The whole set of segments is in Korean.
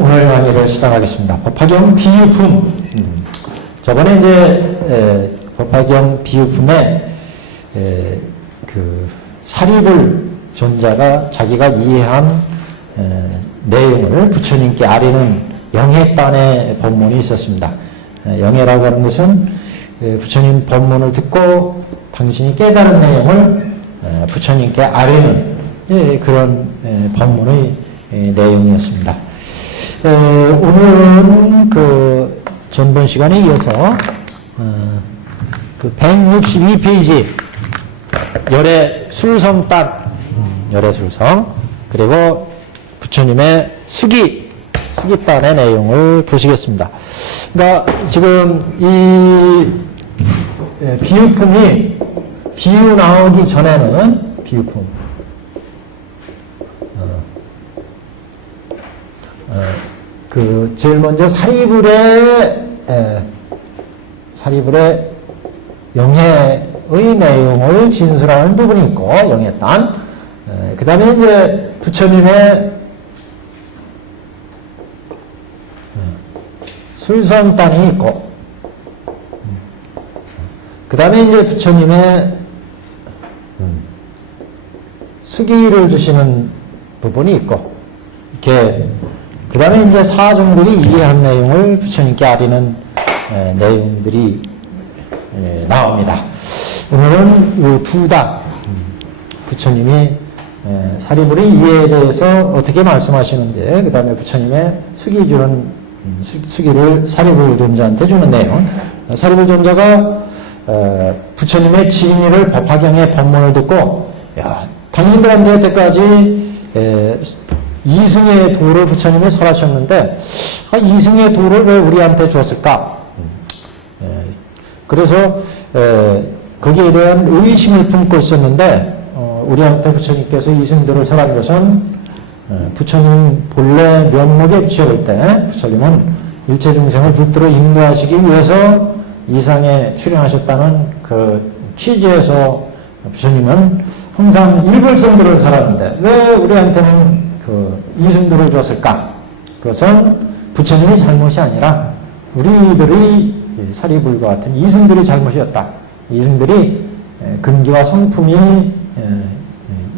오늘 강의를 시작하겠습니다. 법화경 비유품. 저번에 이제 법화경 비유품에 그 사리불 존자가 자기가 이해한 내용을 부처님께 아뢰는 영해단의 법문이 있었습니다. 영해라고 하는 것은 부처님 법문을 듣고 당신이 깨달은 내용을 부처님께 아뢰는 그런 법문의 내용이었습니다. 오늘은 그 전번 시간에 이어서 그 162페이지 열애 술성단, 열애 술성, 그리고 부처님의 수기단의 내용을 보시겠습니다. 그러니까 지금 이 비유품이 비유 나오기 전에는 비유품 그 제일 먼저 사리불의 영해의 내용을 진술하는 부분이 있고, 영해단. 그 다음에 이제 부처님의 술성단이 있고, 그 다음에 이제 부처님의 수기를 주시는 부분이 있고, 이렇게 그 다음에 이제 사종들이 이해한 내용을 부처님께 아뢰는 내용들이 나옵니다. 오늘은 이 두 단, 부처님이 사리불의 이해에 대해서 어떻게 말씀하시는데, 그 다음에 부처님의 수기를 사리불 존자한테 주는 내용. 사리불 존자가 부처님의 진리를 법화경의 법문을 듣고, 야, 당신들한테 여태까지 이승의 도를 부처님이 설하셨는데, 이승의 도를 왜 우리한테 주었을까? 그래서 거기에 대한 의심을 품고 있었는데, 우리한테 부처님께서 이승도를 설한 것은 부처님 본래 면목에 비춰볼 때 부처님은 일체 중생을 불도로 인도하시기 위해서 이상에 출연하셨다는 그 취지에서 부처님은 항상 일벌성도를 설하는데 왜 우리한테는 그 이승도를 주었을까? 그것은 부처님의 잘못이 아니라 우리들의 사리불과 같은 이승들의 잘못이었다. 이승들이 근기와 성품이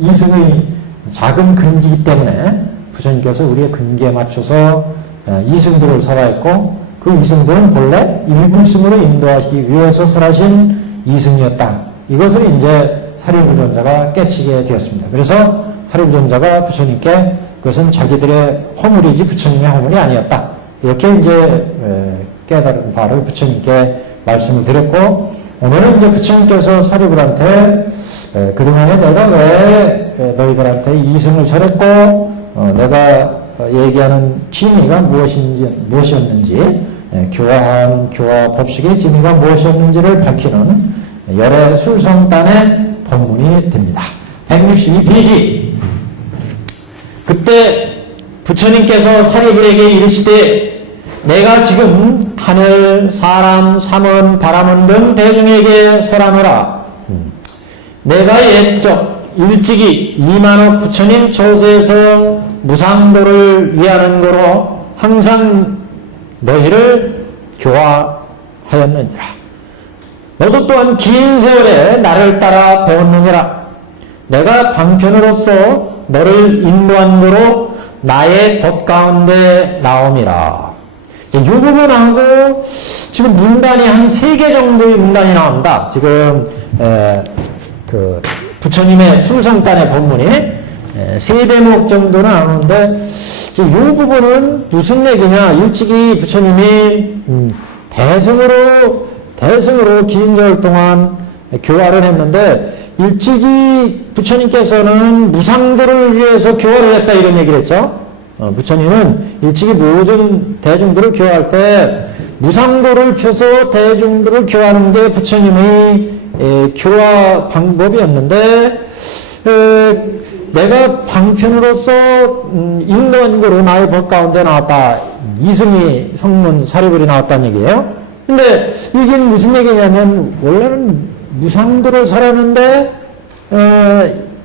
이승의 작은 근기이기 때문에 부처님께서 우리의 근기에 맞춰서 이승들을 설하였고, 그 이승들은 본래 일불승으로 인도하시기 위해서 설하신 이승이었다. 이것을 이제 사리불 존자가 깨치게 되었습니다. 그래서 사리불 존자가 부처님께 그것은 자기들의 허물이지 부처님의 허물이 아니었다. 이렇게 이제 깨달은 바를 부처님께 말씀을 드렸고, 오늘은 이제 부처님께서 사리불한테 그동안에 내가 왜 너희들한테 이승을 설했고, 내가 얘기하는 진의가 무엇이었는지, 교화하는 교화 법식의 진의가 무엇이었는지를 밝히는 열애 술성단의 법문이 됩니다. 162페이지. 그때 부처님께서 사리불에게 이르시되, 내가 지금 하늘, 사람, 삼원, 바람원 등 대중에게 설하노라. 내가 옛적 일찍이 2만억 부처님 초세에서 무상도를 위하는 거로 항상 너희를 교화하였느니라. 너도 또한 긴 세월에 나를 따라 배웠느니라. 내가 방편으로서 너를 인도한 거로 나의 법 가운데 나옴이라. 이 부분하고 지금 문단이 한 3개 정도의 문단이 나옵니다. 지금 그 부처님의 술성단의 법문이 3대목 정도 나오는데, 이 부분은 무슨 얘기냐? 일찍이 부처님이 대승으로 긴 세월 동안 교화를 했는데, 일찍이 부처님께서는 무상도를 위해서 교화를 했다, 이런 얘기를 했죠. 부처님은 일찍이 모든 대중들을 교화할 때 무상도를 펴서 대중들을 교화하는 게 부처님의 교화 방법이었는데, 내가 방편으로서 인도한 거로 나의 법 가운데 나왔다. 이승이 성문 사리불이 나왔다는 얘기예요. 근데 이게 무슨 얘기냐면, 원래는 무상도를 설하는데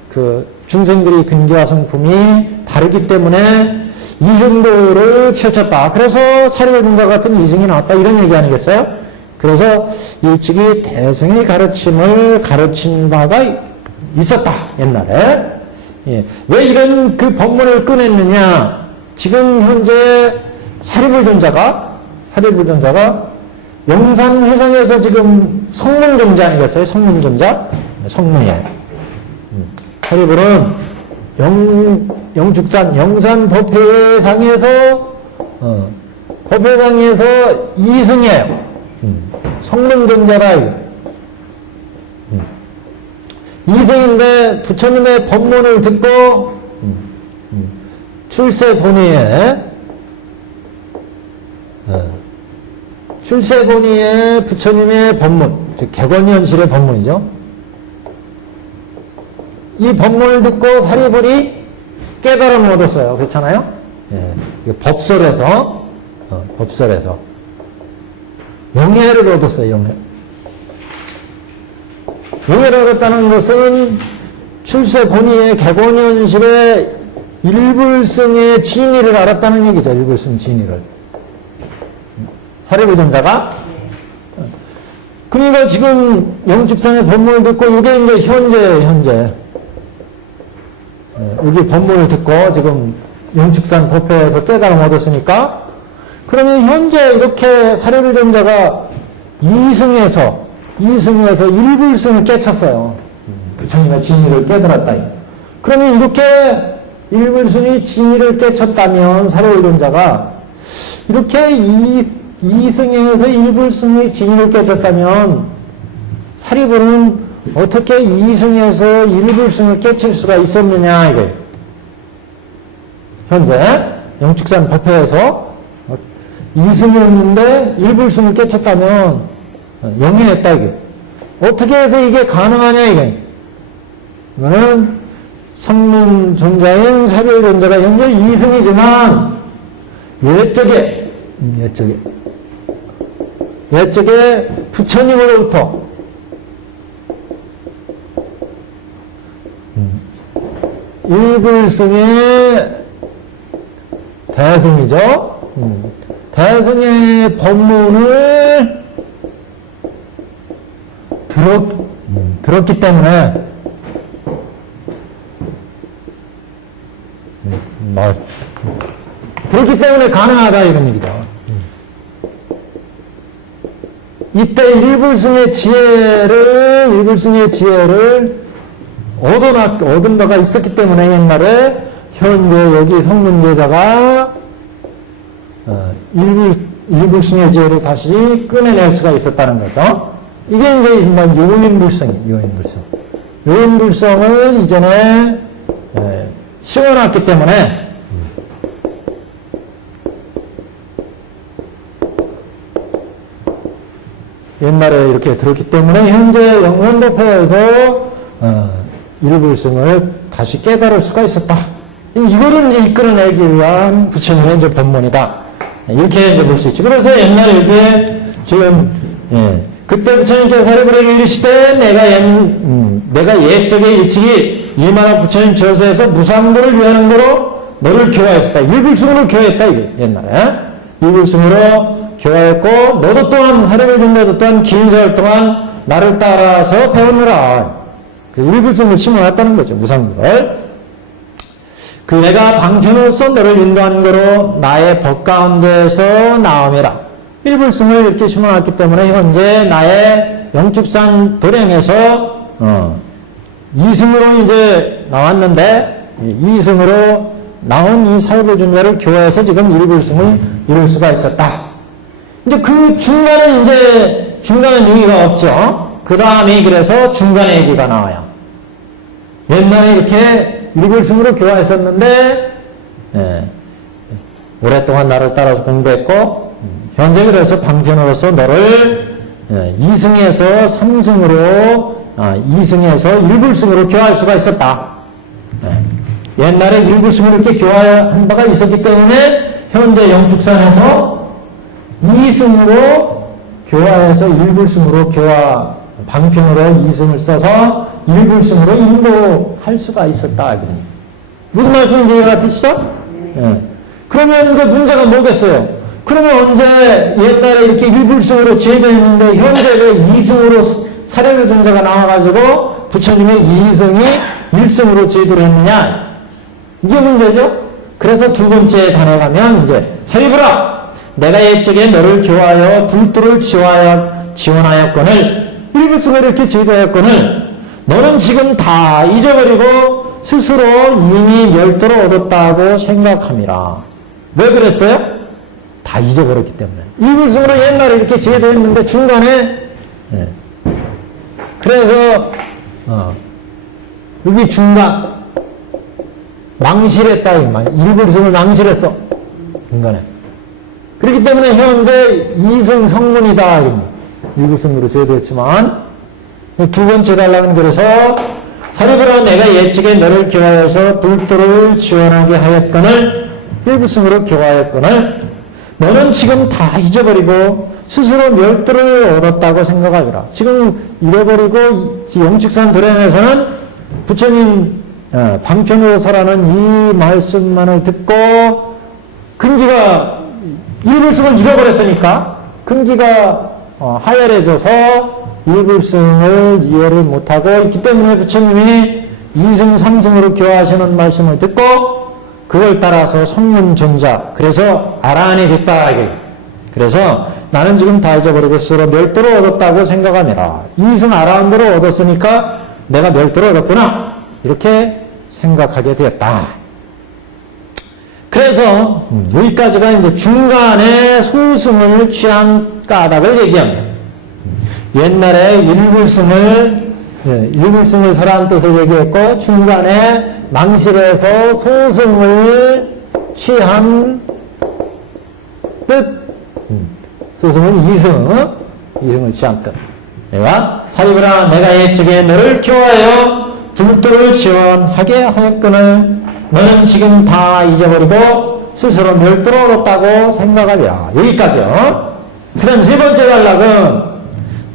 그 중생들이 근기와 성품이 다르기 때문에 이 정도를 펼쳤다. 그래서 사리불존자 같은 이승이 나왔다. 이런 얘기 아니겠어요? 그래서 일찍이 대승의 가르침을 가르친 바가 있었다. 옛날에. 예. 왜 이런 그 법문을 꺼냈느냐? 지금 현재 사리불존자가 영산회상에서 지금 성문존자 아니겠어요? 성문존자? 성문예. 사리불은 영축산, 영산법회상에서, 법회상에서 2승이에요. 성문존자라, 2승인데 부처님의 법문을 듣고, 출세 본의에 부처님의 법문, 즉 개권현실의 법문이죠. 이 법문을 듣고 사리불이 깨달음을 얻었어요. 그렇잖아요? 예, 법설에서 영예를 얻었어요. 영예를 얻었다는 것은 출세 본의의 개권현실의 일불승의 진의를 알았다는 얘기죠. 일불승 진의를. 사리불존자가. 그러니까 지금 영축산의 법문을 듣고 이게 이제 현재. 여기 법문을 듣고 지금 영축산 법회에서 깨달음 얻었으니까 그러면 현재 이렇게 사리불존자가 2승에서 일불승을 깨쳤어요. 부처님의 진의를 깨달았다. 그러면 이렇게 일불승이 진의를 깨쳤다면 사리불존자가 이렇게 2승에서 일불승이 진의를 깨쳤다면 사리불은 어떻게 2승에서 일불승을 깨칠 수가 있었느냐 이거예요. 현재 영축산 법회에서 2승이었는데 일불승을 깨쳤다면 영예했다 이게. 어떻게 해서 이게 가능하냐 이게. 이거는 성문존자인 사리불존자가 현재 2승이지만 옛적에 부처님으로부터 일불승의 대승이죠. 대승의 법문을 들었기 때문에 그렇기 때문에 가능하다 이런 얘기다. 이때 일불승의 지혜를 얻은 바가 있었기 때문에 옛날에 현재 여기 성문제자가 일불승의 지혜를 다시 꺼내낼 수가 있었다는 거죠. 이게 이제 일반 요인불성을 이전에 씌워놨기 때문에 옛날에 이렇게 들었기 때문에 현재 영원법회에서 일불승을 다시 깨달을 수가 있었다. 이거를 이제 이끌어내기 위한 부처님의 이제 법문이다. 이렇게 이제 볼 수 있죠. 그래서 옛날에 이렇게 지금 그때 부처님께서 사리불에게 이르시되 내가 옛적에 일찍이 일만한 부처님 저서에서 무상도를 위하는 거로 너를 교화했었다. 일불승으로 교화했다. 이게 옛날에 일불승으로 교화했고 너도 또한 사리불존자도 또한 긴 세월 동안 나를 따라서 배우느라. 그 일불승을 심어놨다는 거죠. 무상도를. 그 내가 방편으로서 너를 인도하는 거로 나의 법 가운데서 나오매라. 일불승을 이렇게 심어놨기 때문에 현재 나의 영축산 도량에서 2승으로 이제 나왔는데 2승으로 나온 이 사리불존자를 교화해서 지금 일불승을 이룰 수가 있었다. 이제 그 중간은 의미가 없죠. 그 다음에 그래서 중간에 얘기가 나와요. 옛날에 이렇게 일불승으로 교화했었는데 오랫동안 나를 따라서 공부했고 현재 그래서 방편으로서 너를 2승에서 3승으로 2승에서 일불승으로 교화할 수가 있었다. 옛날에 일불승을 이렇게 교화한 바가 있었기 때문에 현재 영축산에서 2승으로 교화해서 일불승으로 방편으로 2승을 써서 일불승으로 인도할 수가 있었다. 무슨 말씀인지 이해가 되시죠? 그러면 이제 문제가 뭐겠어요? 그러면 언제 옛날에 이렇게 일불승으로 제도했는데 현재 왜 이승으로 사례의 동자가 나와가지고 부처님의 이승이 일승으로 제도를 했느냐? 이게 문제죠? 그래서 두 번째 단에 가면 이제 사리불아 내가 옛적에 너를 교하여 불도를 지원하였거늘 일불승을 이렇게 제도하였거늘 너는 지금 다 잊어버리고 스스로 이미 멸도를 얻었다고 생각함이라. 왜 그랬어요? 다 잊어버렸기 때문에. 일불승으로 옛날에 이렇게 제도했는데 중간에 그래서 여기 중간 망실했다. 일불승을 망실했어. 중간에. 그렇기 때문에 현재 이승 성문이다. 일불승으로 제도했지만 두 번째 달라는 그래서 사리불아 내가 옛적에 너를 교화해서 불도를 지원하게 하였거늘 일불승으로 교화했거늘 너는 지금 다 잊어버리고 스스로 멸도를 얻었다고 생각하리라. 지금 잃어버리고 영축산 도량에서는 부처님 방편으로 설하는 이 말씀만을 듣고 근기가 일불승을 잃어버렸으니까 근기가 하열해져서 일불승을 이해를 못하고 있기 때문에 부처님이 이승 삼승으로 교화하시는 말씀을 듣고 그걸 따라서 성문존자 그래서 아라한이 됐다. 그래서 나는 지금 다 잊어버리고 스스로 멸도를 얻었다고 생각하니라. 이승 아라한도를 얻었으니까 내가 멸도를 얻었구나 이렇게 생각하게 되었다. 그래서 여기까지가 이제 중간에 소승을 취한 까닭을 얘기합니다. 옛날에 일불승을 설한 뜻을 얘기했고 중간에 망실에서 소승을 취한 뜻 소승은 이승을 취한 뜻. 내가 사리불아 내가 옛적에 너를 교화하여 불도를 지원하게 하였거늘 너는 지금 다 잊어버리고 스스로 멸도를 얻었다고 생각하리라. 여기까지요. 그 다음 세 번째 단락은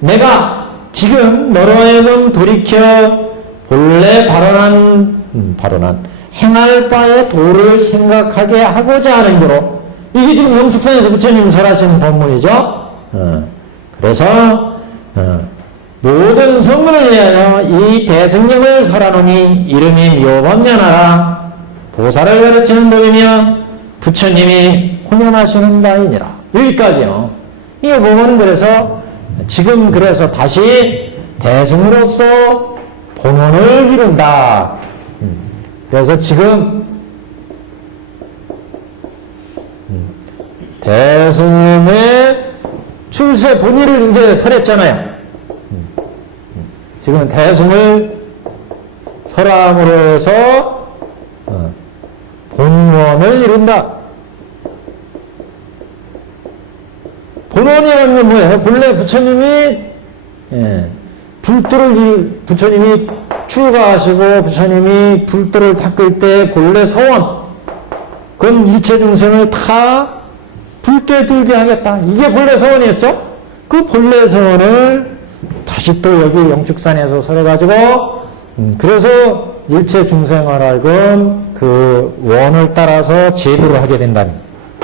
내가 지금 너로 하여금 돌이켜 본래 발언한 행할 바의 도를 생각하게 하고자 하는 거로 이게 지금 영축산에서 부처님 설하신 법문이죠. 그래서 모든 성문을 위하여 이 대승령을 설하노니 이름이 묘법련하라. 보살을 가르치는 법이며 부처님이 혼연하시는 바이니라. 여기까지요. 이 법문은 그래서 지금 그래서 다시 대승으로서 본원을 이룬다. 그래서 지금 대승의 출세 본의를 이제 설했잖아요. 지금 대승을 설함으로 해서 본원을 이룬다. 본원이라는 건 뭐예요? 본래 부처님이 부처님이 출가하시고 부처님이 불도를 닦을 때 본래 서원 그건 일체 중생을 다 불도에 들게 하겠다. 이게 본래 서원이었죠? 그 본래 서원을 다시 또 여기 영축산에서 설해가지고 그래서 일체 중생을 하여금 그 원을 따라서 제도를 하게 된다는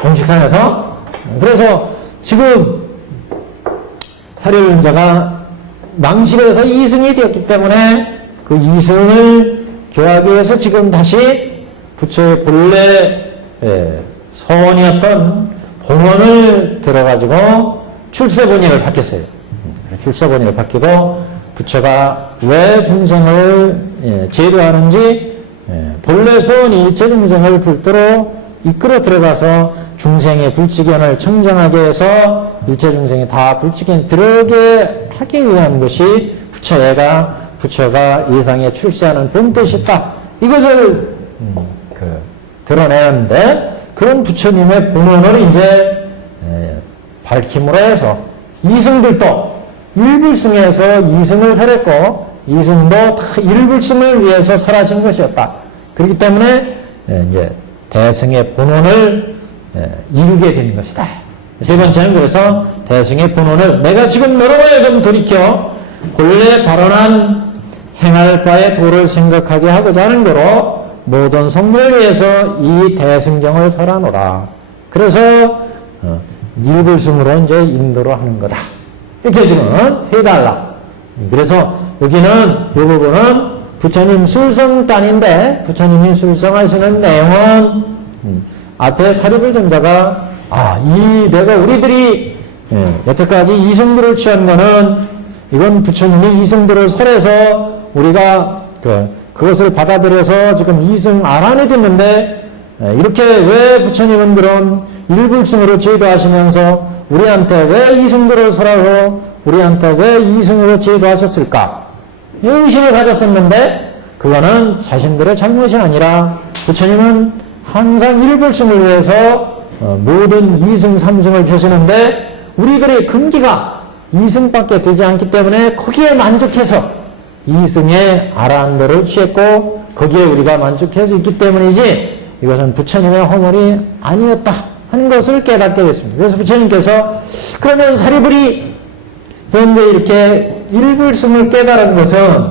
영축산에서. 그래서 지금 사료윤자가 망실에서 이승이 되었기 때문에 그 이승을 교하기 위해서 지금 다시 부처의 본래 서원이었던 본원을 들어가지고 출세본의를 바뀌었어요. 출세본의를 바뀌고 부처가 왜 중생을 제도하는지 본래 서원이 일체 중생을 불도로 이끌어 들어가서 중생의 불치견을 청정하게 해서 일체 중생이 다 불치견 들어오게 하기 위한 것이 부처가 예상에 출세하는 본뜻이다. 이것을 드러내는데 그런 부처님의 본원을 이제 밝힘으로 해서 이승들도 일불승에서 이승을 설했고 이승도 다 일불승을 위해서 설하신 것이었다. 그렇기 때문에 이제 대승의 본원을 이루게 되는 것이다. 세 번째는 그래서 대승의 본원을 내가 지금 너로 하여금 돌이켜 본래 발언한 행할 바의 도를 생각하게 하고자 하는 거로 모든 성문을 위해서 이 대승경을 설하노라. 그래서 일불승으로 이제 인도로 하는 거다. 이렇게 지금 해달라. 그래서 여기는 이 부분은 부처님 술성단인데 부처님이 술성하시는 내용은 앞에 사리불 존자가 내가 우리들이 여태까지 이승도를 취한 거는 이건 부처님이 이승도를 설해서 우리가 그것을 받아들여서 지금 이승 아란이 됐는데 이렇게 왜 부처님은 그런 일불승으로 제도하시면서 우리한테 왜 이승도를 설하고 우리한테 왜 이승으로 제도하셨을까? 의심을 가졌었는데 그거는 자신들의 잘못이 아니라 부처님은 항상 일불승을 위해서 모든 이승, 삼승을 펴시는데 우리들의 근기가 이승밖에 되지 않기 때문에 거기에 만족해서 이승의 아라한도를 취했고 거기에 우리가 만족해서 있기 때문이지 이것은 부처님의 허물이 아니었다 하는 것을 깨닫게 됐습니다. 그래서 부처님께서 그러면 사리불이 현재 이렇게 일불승을 깨달은 것은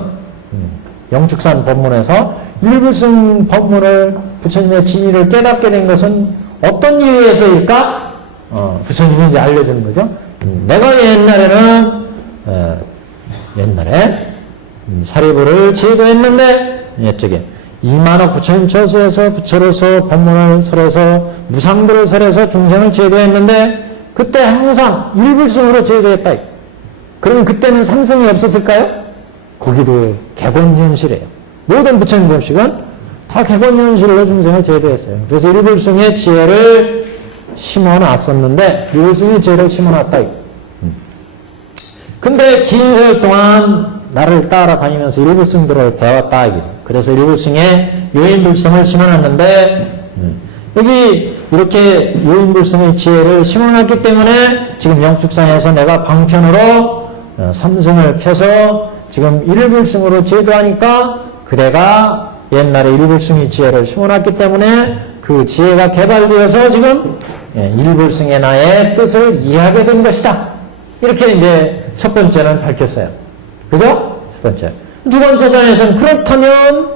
영축산 법문에서 일불승 법문을 부처님의 진의를 깨닫게 된 것은 어떤 이유에서일까? 부처님이 이제 알려주는 거죠. 내가 옛날에 사리불을 제도했는데 이쪽에 이만억 부처님 처소에서 부처로서 법문을 설해서 무상도를 설해서 중생을 제도했는데 그때 항상 일불승으로 제도했다. 그러면 그때는 삼승이 없었을까요? 거기도 객원현실이에요. 모든 부처님 법식은 다 객원현실로 중생을 제도했어요. 그래서 일불승의 지혜를 심어놨었는데 일불승의 지혜를 심어놨다. 근데 긴 세월 동안 나를 따라다니면서 일불승들을 배웠다. 그래서 일불승의 요인불승을 심어놨는데 여기 이렇게 요인불승의 지혜를 심어놨기 때문에 지금 영축산에서 내가 방편으로 삼승을 펴서 지금 일불승으로 제도하니까 그대가 옛날에 일불승의 지혜를 심어놨기 때문에 그 지혜가 개발되어서 지금 일불승의 나의 뜻을 이해하게 된 것이다. 이렇게 이제 첫 번째는 밝혔어요. 그죠? 첫 번째. 두 번째 단에서는 그렇다면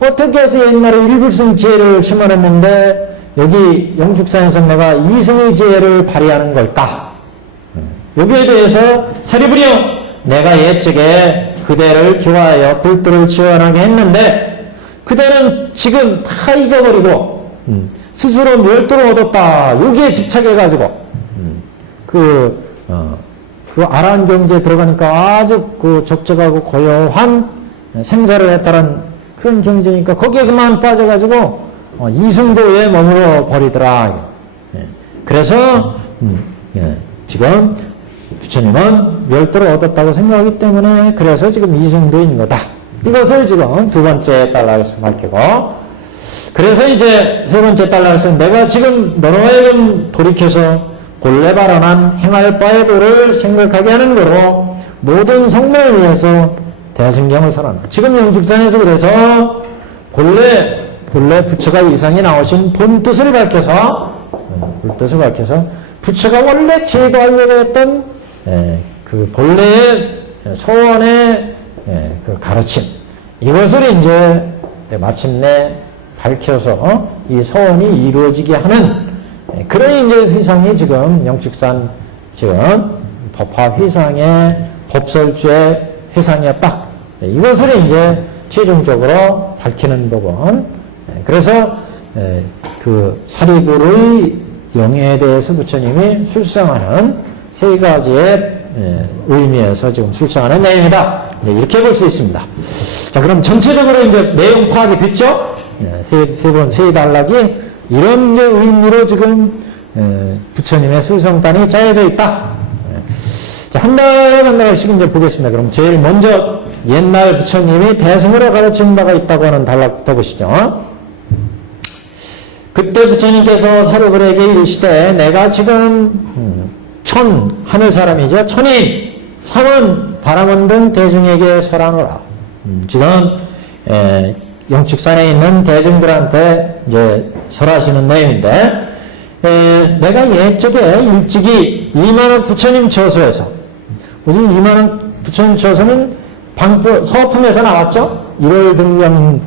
어떻게 해서 옛날에 일불승 지혜를 심어놨는데 여기 영축산에서 내가 이승의 지혜를 발휘하는 걸까? 여기에 대해서 사리불이요, 내가 옛적에 그대를 기화하여 불도를 지원하게 했는데 그대는 지금 다 잊어버리고 스스로 멸도를 얻었다. 여기에 집착해가지고 그 아라한 경지에 들어가니까 아주 그 적적하고 고요한 생사를 했다는 그런 경지니까 거기에 그만 빠져가지고 이승도에 머물러 버리더라. 그래서 지금 부처님은 멸도를 얻었다고 생각하기 때문에 그래서 지금 이승도인 거다. 이것을 지금 두 번째 달락에서 밝히고, 그래서 이제 세 번째 달락에서 내가 지금 너로에게 돌이켜서 본래 발언한 행할 바의 도를 생각하게 하는 거로 모든 성명을 위해서 대승경을 설한다. 지금 영축산에서 그래서 본래 부처가 이상에 나오신 본뜻을 밝혀서 부처가 원래 제도하려고 했던 그 본래의 소원의 그 가르침, 이것을 이제 마침내 밝혀서 이 소원이 이루어지게 하는 그런 이제 회상이 지금 영축산 지금 법화 회상의 법설주의 회상이었다. 이것을 이제 최종적으로 밝히는 부분. 그래서 그 사리불의 영예에 대해서 부처님이 술상하는 세 가지의 의미에서 지금 술상하는 내용이다. 이렇게 볼 수 있습니다. 자, 그럼 전체적으로 이제 내용 파악이 됐죠? 세 단락이 이런 이제 의미로 지금 부처님의 술성단이 짜여져 있다. 자, 한 달씩 이제 보겠습니다. 그럼 제일 먼저 옛날 부처님이 대승으로 가르친 바가 있다고 하는 단락부터 보시죠. 그때 부처님께서 사리불에게 이르시되 내가 지금 하늘 사람이죠. 천인, 상은, 바람은 등 대중에게 설하노라. 지금 영축산에 있는 대중들한테 이제 설하시는 내용인데, 내가 옛적에 일찍이 이만원 부처님 처소에서, 우리 이만원 부처님 처소는 서품에서 나왔죠. 1월 등경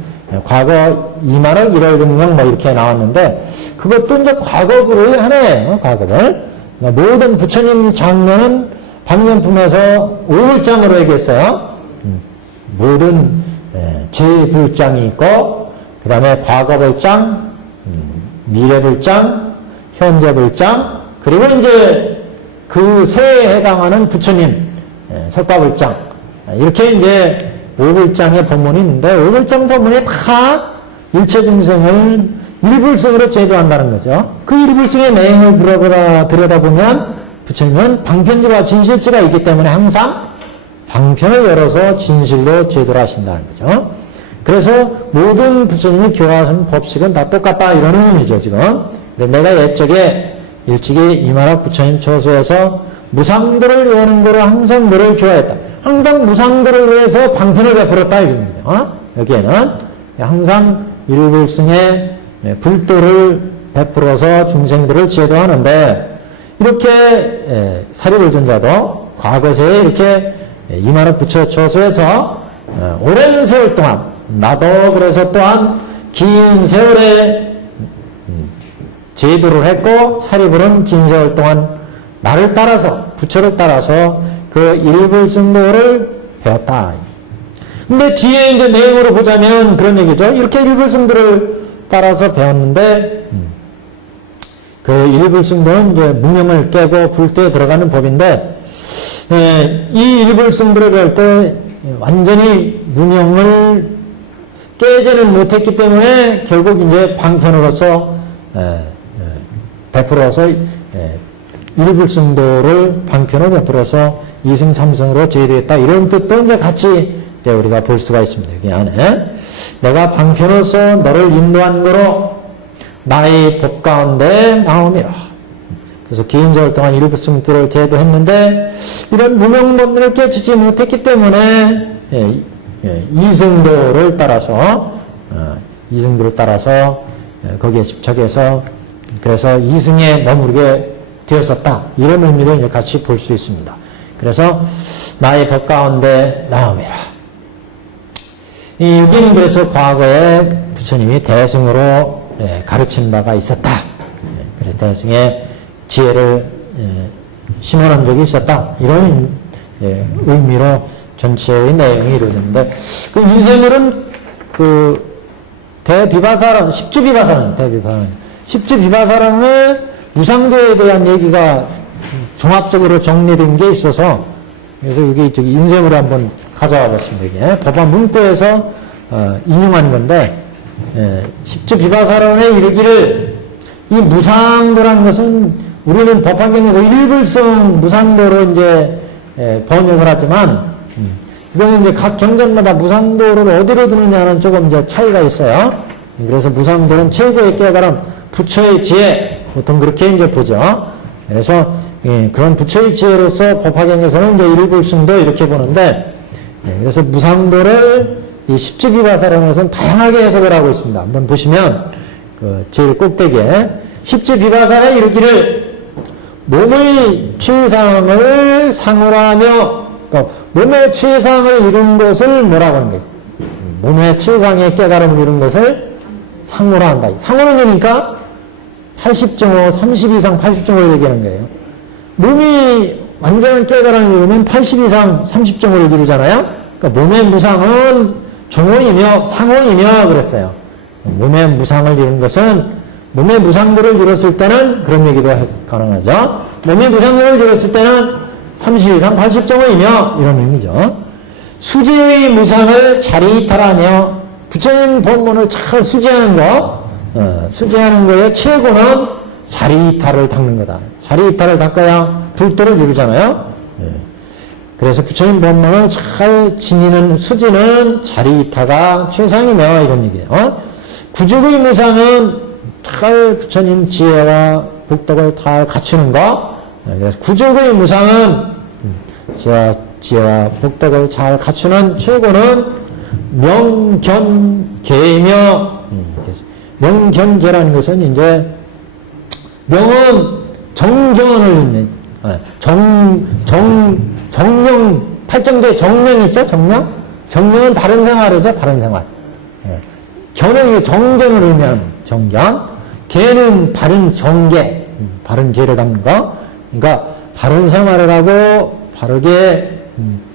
과거 2만억 1월 증명 뭐 이렇게 나왔는데 그것도 이제 과거부를 하네요. 과거를. 모든 부처님 장면은 방면품에서 5불장으로 얘기했어요. 모든 제1불장이 있고 그 다음에 과거불장, 미래불장, 현재불장 그리고 이제 그 세에 해당하는 부처님 석가불장 이렇게 이제 5불장의 법문이 있는데 5불장 법문이 다 일체중생을 일불성으로 제도한다는 거죠. 그 일불성의 내용을 들여다보면 부처님은 방편지와 진실지가 있기 때문에 항상 방편을 열어서 진실로 제도를 하신다는 거죠. 그래서 모든 부처님이 교화하신 법칙은 다 똑같다 이런 의미죠 지금. 내가 옛적에 일찍이 이만학 부처님 처소에서 무상도를 외우는 거로 항상 너를 교화했다. 항상 무상도를 위해서 방편을 베풀었다 이겁니다. 여기에는 항상 일불승의 불도를 베풀어서 중생들을 제도하는데 이렇게 사리불존자도 과거세에 이렇게 이만학 부처 처소에서 오랜 세월 동안 나도 그래서 또한 긴 세월에 제도를 했고 사리불은 긴 세월 동안 나를 따라서 부처를 따라서 그 일불승도를 배웠다. 근데 뒤에 이제 내용으로 보자면 그런 얘기죠. 이렇게 일불승도를 따라서 배웠는데 그 일불승도는 이제 무명을 깨고 불도에 들어가는 법인데 이 일불승도를 배울 때 완전히 무명을 깨지는 못했기 때문에 결국 이제 방편으로서 베풀어서 일불승도를 방편으로 베풀어서 이승 삼승으로 제도했다 이런 뜻도 이제 같이 우리가 볼 수가 있습니다. 여기 안에 내가 방편으로서 너를 인도한 거로 나의 법 가운데 나오미라. 그래서 긴 세월 동안 일불승도를 제도했는데 이런 무명법문을 깨치지 못했기 때문에 이승도를 따라서 거기에 집착해서 그래서 이승에 머무르게 되었었다. 이런 의미로 이제 같이 볼 수 있습니다. 그래서 나의 법 가운데 나오미라. 여기는 그래서 과거에 부처님이 대승으로 가르친 바가 있었다. 그래서 대승의 지혜를 심어놓은 적이 있었다. 이런 의미로 전체의 내용이 이루어졌는데 그 인생을은 그 대비바사랑 십주비바사랑의 무상도에 대한 얘기가 종합적으로 정리된 게 있어서 그래서 여기 저기 인쇄물을 한번 가져와 봤습니다. 이게 법화 문구에서 인용한 건데 십주비바사론에 이르기를 이 무상도라는 것은 우리는 법화경에서 일불성 무상도로 이제 번역을 하지만 이거는 이제 각 경전마다 무상도를 어디로 두느냐는 조금 이제 차이가 있어요. 그래서 무상도는 최고의 깨달음, 부처의 지혜, 보통 그렇게 이제 보죠. 그래서 그런 부처의 지혜로서 법화경에서는 이제 일불승도 이렇게 보는데, 그래서 무상도를 이 십주비바사론에서는 다양하게 해석을 하고 있습니다. 한번 보시면 그 제일 꼭대기에 십주비바사가 이르기를 몸의 최상을 상호하며, 그러니까 몸의 최상을 이룬 것을 뭐라고 하는 거예요? 몸의 최상의 깨달음을 이룬 것을 상호라 한다. 상호는 그러니까 80.5, 30 이상 80.5를 얘기하는 거예요. 몸이 완전한 깨달음을 이루면 80 이상 30.5를 이루잖아요. 그러니까 몸의 무상은 종호이며 상호이며 그랬어요. 몸의 무상을 이룬 것은 몸의 무상도를 이뤘을 때는 그런 얘기도 가능하죠. 몸의 무상도를 이뤘을 때는 30 이상 80.5이며 이런 의미죠. 수지의 무상을 자리이탈하며 부처님 법문을 잘 수지하는 거, 수지하는 거의 최고는 자리이탈을 닦는 거다. 자리이탈을 닦아야 불도를 이루잖아요. 그래서 부처님 법문을 잘 지니는 수지는 자리이타가 최상이며 이런 얘기예요. 구죽의 무상은 잘 부처님 지혜와 복덕을 다 갖추는 거. 그래서 구죽의 무상은 지혜와 복덕을 잘 갖추는 최고는 명견계이며, 명견계라는 것은 이제 명은 정견을 있는 정명, 팔정대 정명 있죠? 정명? 정명은 바른 생활이죠? 바른 생활. 견은 정견을 의미하는 정견. 계는 바른 정계, 바른 계를 담는 거. 그러니까 바른 생활을 하고 바르게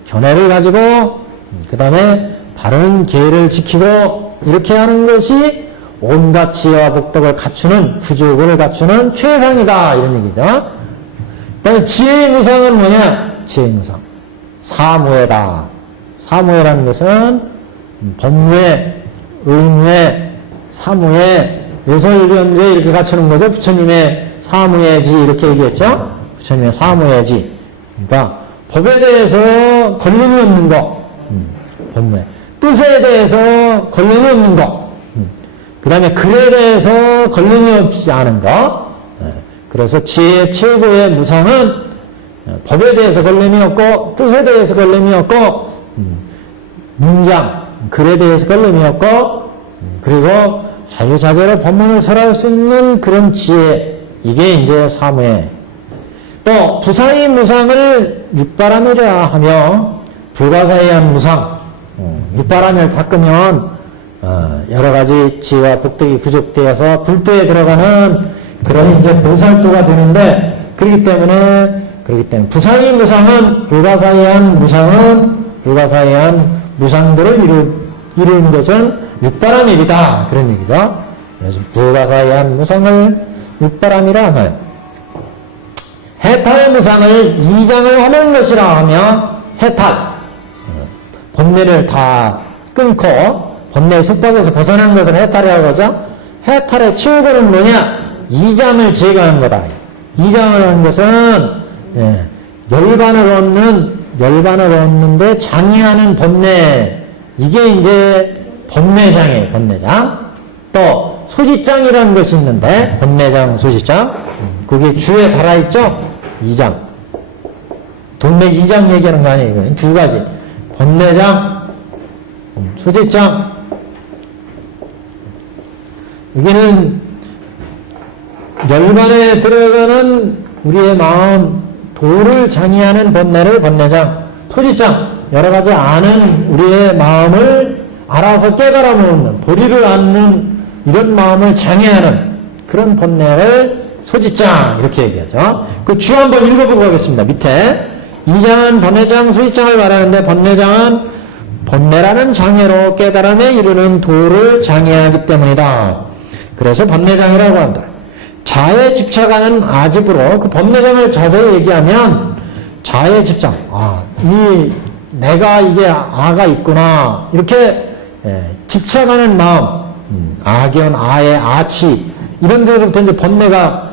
견해를 가지고 그 다음에 바른 계를 지키고 이렇게 하는 것이 온갖 지혜와 복덕을 갖추는 구조를 갖추는 최상이다 이런 얘기죠. 그다음에 지혜의 무상은 뭐냐? 지혜의 무상 사무예다. 사무예라는 것은 법무예, 의무예, 사무예, 요설변제 이렇게 갖추는 거죠. 부처님의 사무예지 이렇게 얘기했죠. 부처님의 사무예지. 그러니까 법에 대해서 걸림이 없는 거, 법무예. 뜻에 대해서 걸림이 없는 거, 그 다음에 글에 대해서 걸림이 없지 않은 거. 그래서 지혜 최고의 무상은 법에 대해서 걸림이 없고 뜻에 대해서 걸림이 없고 문장, 글에 대해서 걸림이 없고 그리고 자유자재로 법문을 설할 수 있는 그런 지혜, 이게 이제 사무예. 또 부사의 무상을 육바람이라 하며 불가사의한 무상, 육바람을 닦으면 여러 가지 지혜와 복덕이 부족되어서 불도에 들어가는 그런 이제 보살도가 되는데, 그렇기 때문에 부사의 무상은 불가사의한 무상들을 이루는 것은 육바람일이다 그런 얘기죠. 그래서 불가사의한 무상을 육바람이라 하나요. 해탈 무상을 이장을 하는 것이라 하며 해탈, 번뇌를 다 끊고 번뇌의 속박에서 벗어난 것을 해탈이라고 하죠. 해탈의 치우고는 뭐냐? 이장을 제거하는 거다. 이장을 하는 것은 열반을 얻는데 장애하는 번뇌, 이게 이제 번뇌장이에요. 번뇌장. 또 소지장이라는 것이 있는데 번뇌장, 소지장, 그게 주에 달아있죠. 이장, 동맥 이장 얘기하는 거 아니에요. 이거 두 가지, 번뇌장, 소지장. 여기는 열반에 들어가는 우리의 마음 도를 장애하는 번뇌를 번뇌장, 소지장, 여러 가지 아는 우리의 마음을 알아서 깨달아 놓는, 보리를 않는 이런 마음을 장애하는 그런 번뇌를 소지장 이렇게 얘기하죠. 그 주 한번 읽어보고 가겠습니다. 밑에 이장은 번뇌장, 소지장을 말하는데 번뇌장은 번뇌라는 장애로 깨달음에 이르는 도를 장애하기 때문이다. 그래서 번뇌장이라고 한다. 자에 집착하는 아집으로, 그 번뇌장을 자세히 얘기하면 자에 집착, 내가 이게 아가 있구나 이렇게 집착하는 마음, 아견, 아의, 아치 이런 데로부터 이제 번뇌가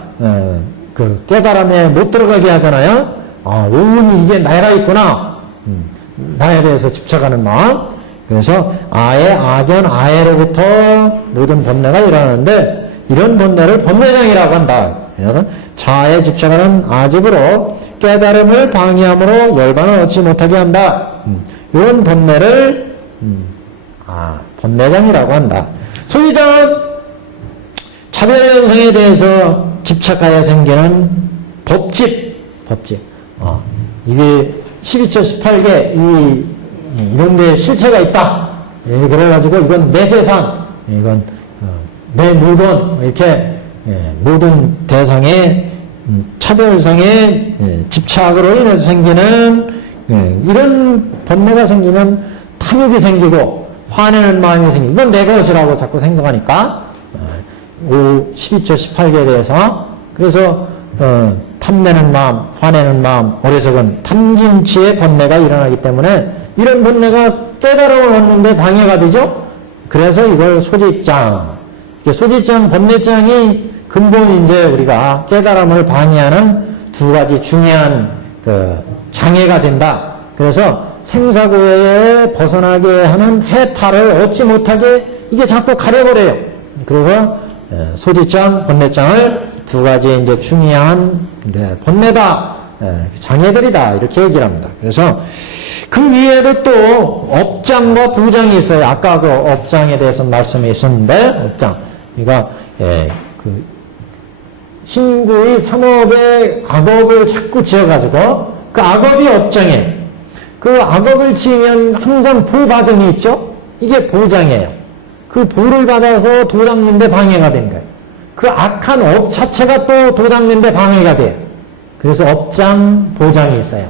그 깨달음에 못 들어가게 하잖아요. 온전히 이게 내가 있구나, 나에 대해서 집착하는 마음. 그래서 아의, 아견, 아에로부터 모든 번뇌가 일어나는데 이런 번뇌를 번뇌장이라고 한다. 그래서 자에 집착하는 아집으로 깨달음을 방해함으로 열반을 얻지 못하게 한다. 이런 번뇌를 번뇌장이라고 한다. 소지장은 차별현상에 대해서 집착하여 생기는 법집. 이게 12처 18개 이런 데 실체가 있다. 그래가지고 이건 내 재산, 이건 내 물건, 이렇게 모든 대상의 차별상의 집착으로 인해서 생기는 이런 번뇌가 생기면 탐욕이 생기고 화내는 마음이 생기고, 이건 내 것이라고 자꾸 생각하니까 12처 18개에 대해서. 그래서 탐내는 마음, 화내는 마음, 어리석은 탐진치의 번뇌가 일어나기 때문에 이런 번뇌가 깨달음을 얻는데 방해가 되죠. 그래서 이걸 소지장, 소지장, 번뇌장이 근본 이제 우리가 깨달음을 방해하는 두 가지 중요한 그 장애가 된다. 그래서 생사고해에 벗어나게 하는 해탈을 얻지 못하게 이게 자꾸 가려버려요. 그래서 소지장, 번뇌장을 두 가지 이제 중요한 번뇌다, 장애들이다 이렇게 얘기를 합니다. 그래서 그 위에도 또 업장과 부장이 있어요. 아까 그 업장에 대해서 말씀이 있었는데, 업장. 그러니까 그 신구의 삼업의 악업을 자꾸 지어가지고 그 악업이 업장이에요. 그 악업을 지으면 항상 보받음이 있죠. 이게 보장이에요. 그 그 보를 받아서 도 닦는데 방해가 된 거예요. 그 악한 업 자체가 또 도 닦는데 방해가 돼요. 그래서 업장, 보장이 있어요.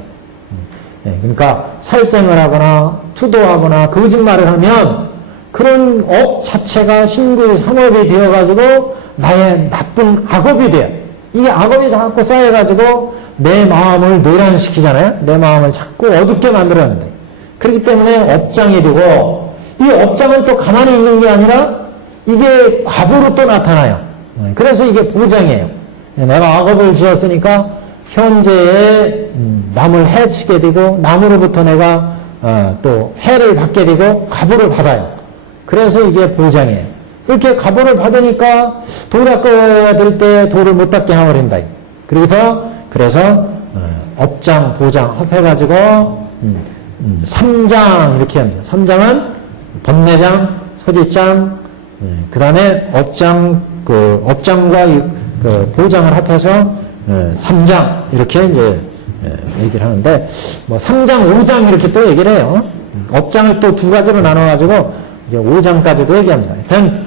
그러니까 살생을 하거나 투도하거나 거짓말을 하면 그런 업 자체가 신구의 상업이 되어가지고 나의 나쁜 악업이 돼요. 이게 악업이 자꾸 쌓여가지고 내 마음을 노란시키잖아요. 내 마음을 자꾸 어둡게 만들어내는데. 그렇기 때문에 업장이 되고, 이 업장은 또 가만히 있는 게 아니라 이게 과보로 또 나타나요. 그래서 이게 보장이에요. 내가 악업을 지었으니까 현재에 남을 해치게 되고 남으로부터 내가 또 해를 받게 되고 과보를 받아요. 그래서 이게 보장이에요. 이렇게 과보를 받으니까 도 닦아야 될 때 도를 못 닦게 해버린다. 그래서 업장, 보장 합해가지고 3장 이렇게 합니다. 3장은 법내장, 소지장, 그 다음에 업장, 업장과 그 보장을 합해서 3장 이렇게 이제 얘기를 하는데, 뭐 3장, 5장 이렇게 또 얘기를 해요. 업장을 또 두 가지로 나눠가지고 이제 5장까지도 얘기합니다. 하여튼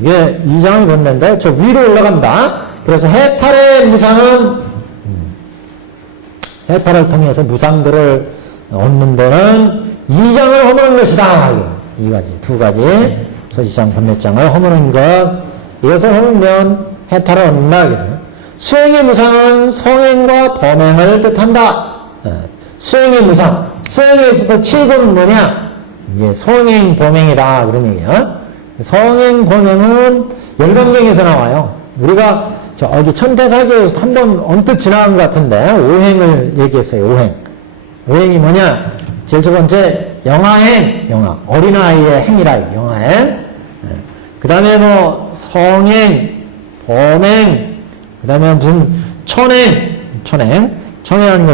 이게 2장을 봤는데 저 위로 올라갑니다. 그래서 해탈의 무상은 해탈을 통해서 무상들을 얻는 데는 2장을 허무는 것이다. 이 가지, 두 가지 소지장, 법내장을 허무는 것, 이것을 허물면 해탈을 얻는다. 수행의 무상은 성행과 범행을 뜻한다. 수행의 무상, 수행에 있어서 치고는 뭐냐? 이게 성행, 범행이다. 그런 얘기야. 성행, 범행은 열반경에서 나와요. 우리가 저기 천태사기에서 한번 언뜻 지나간 것 같은데, 오행을 얘기했어요. 오행이 뭐냐? 제일 첫 번째, 영아행, 어린아이의 행이라, 영아행. 그 다음에 뭐, 성행, 범행, 그 다음에 무슨,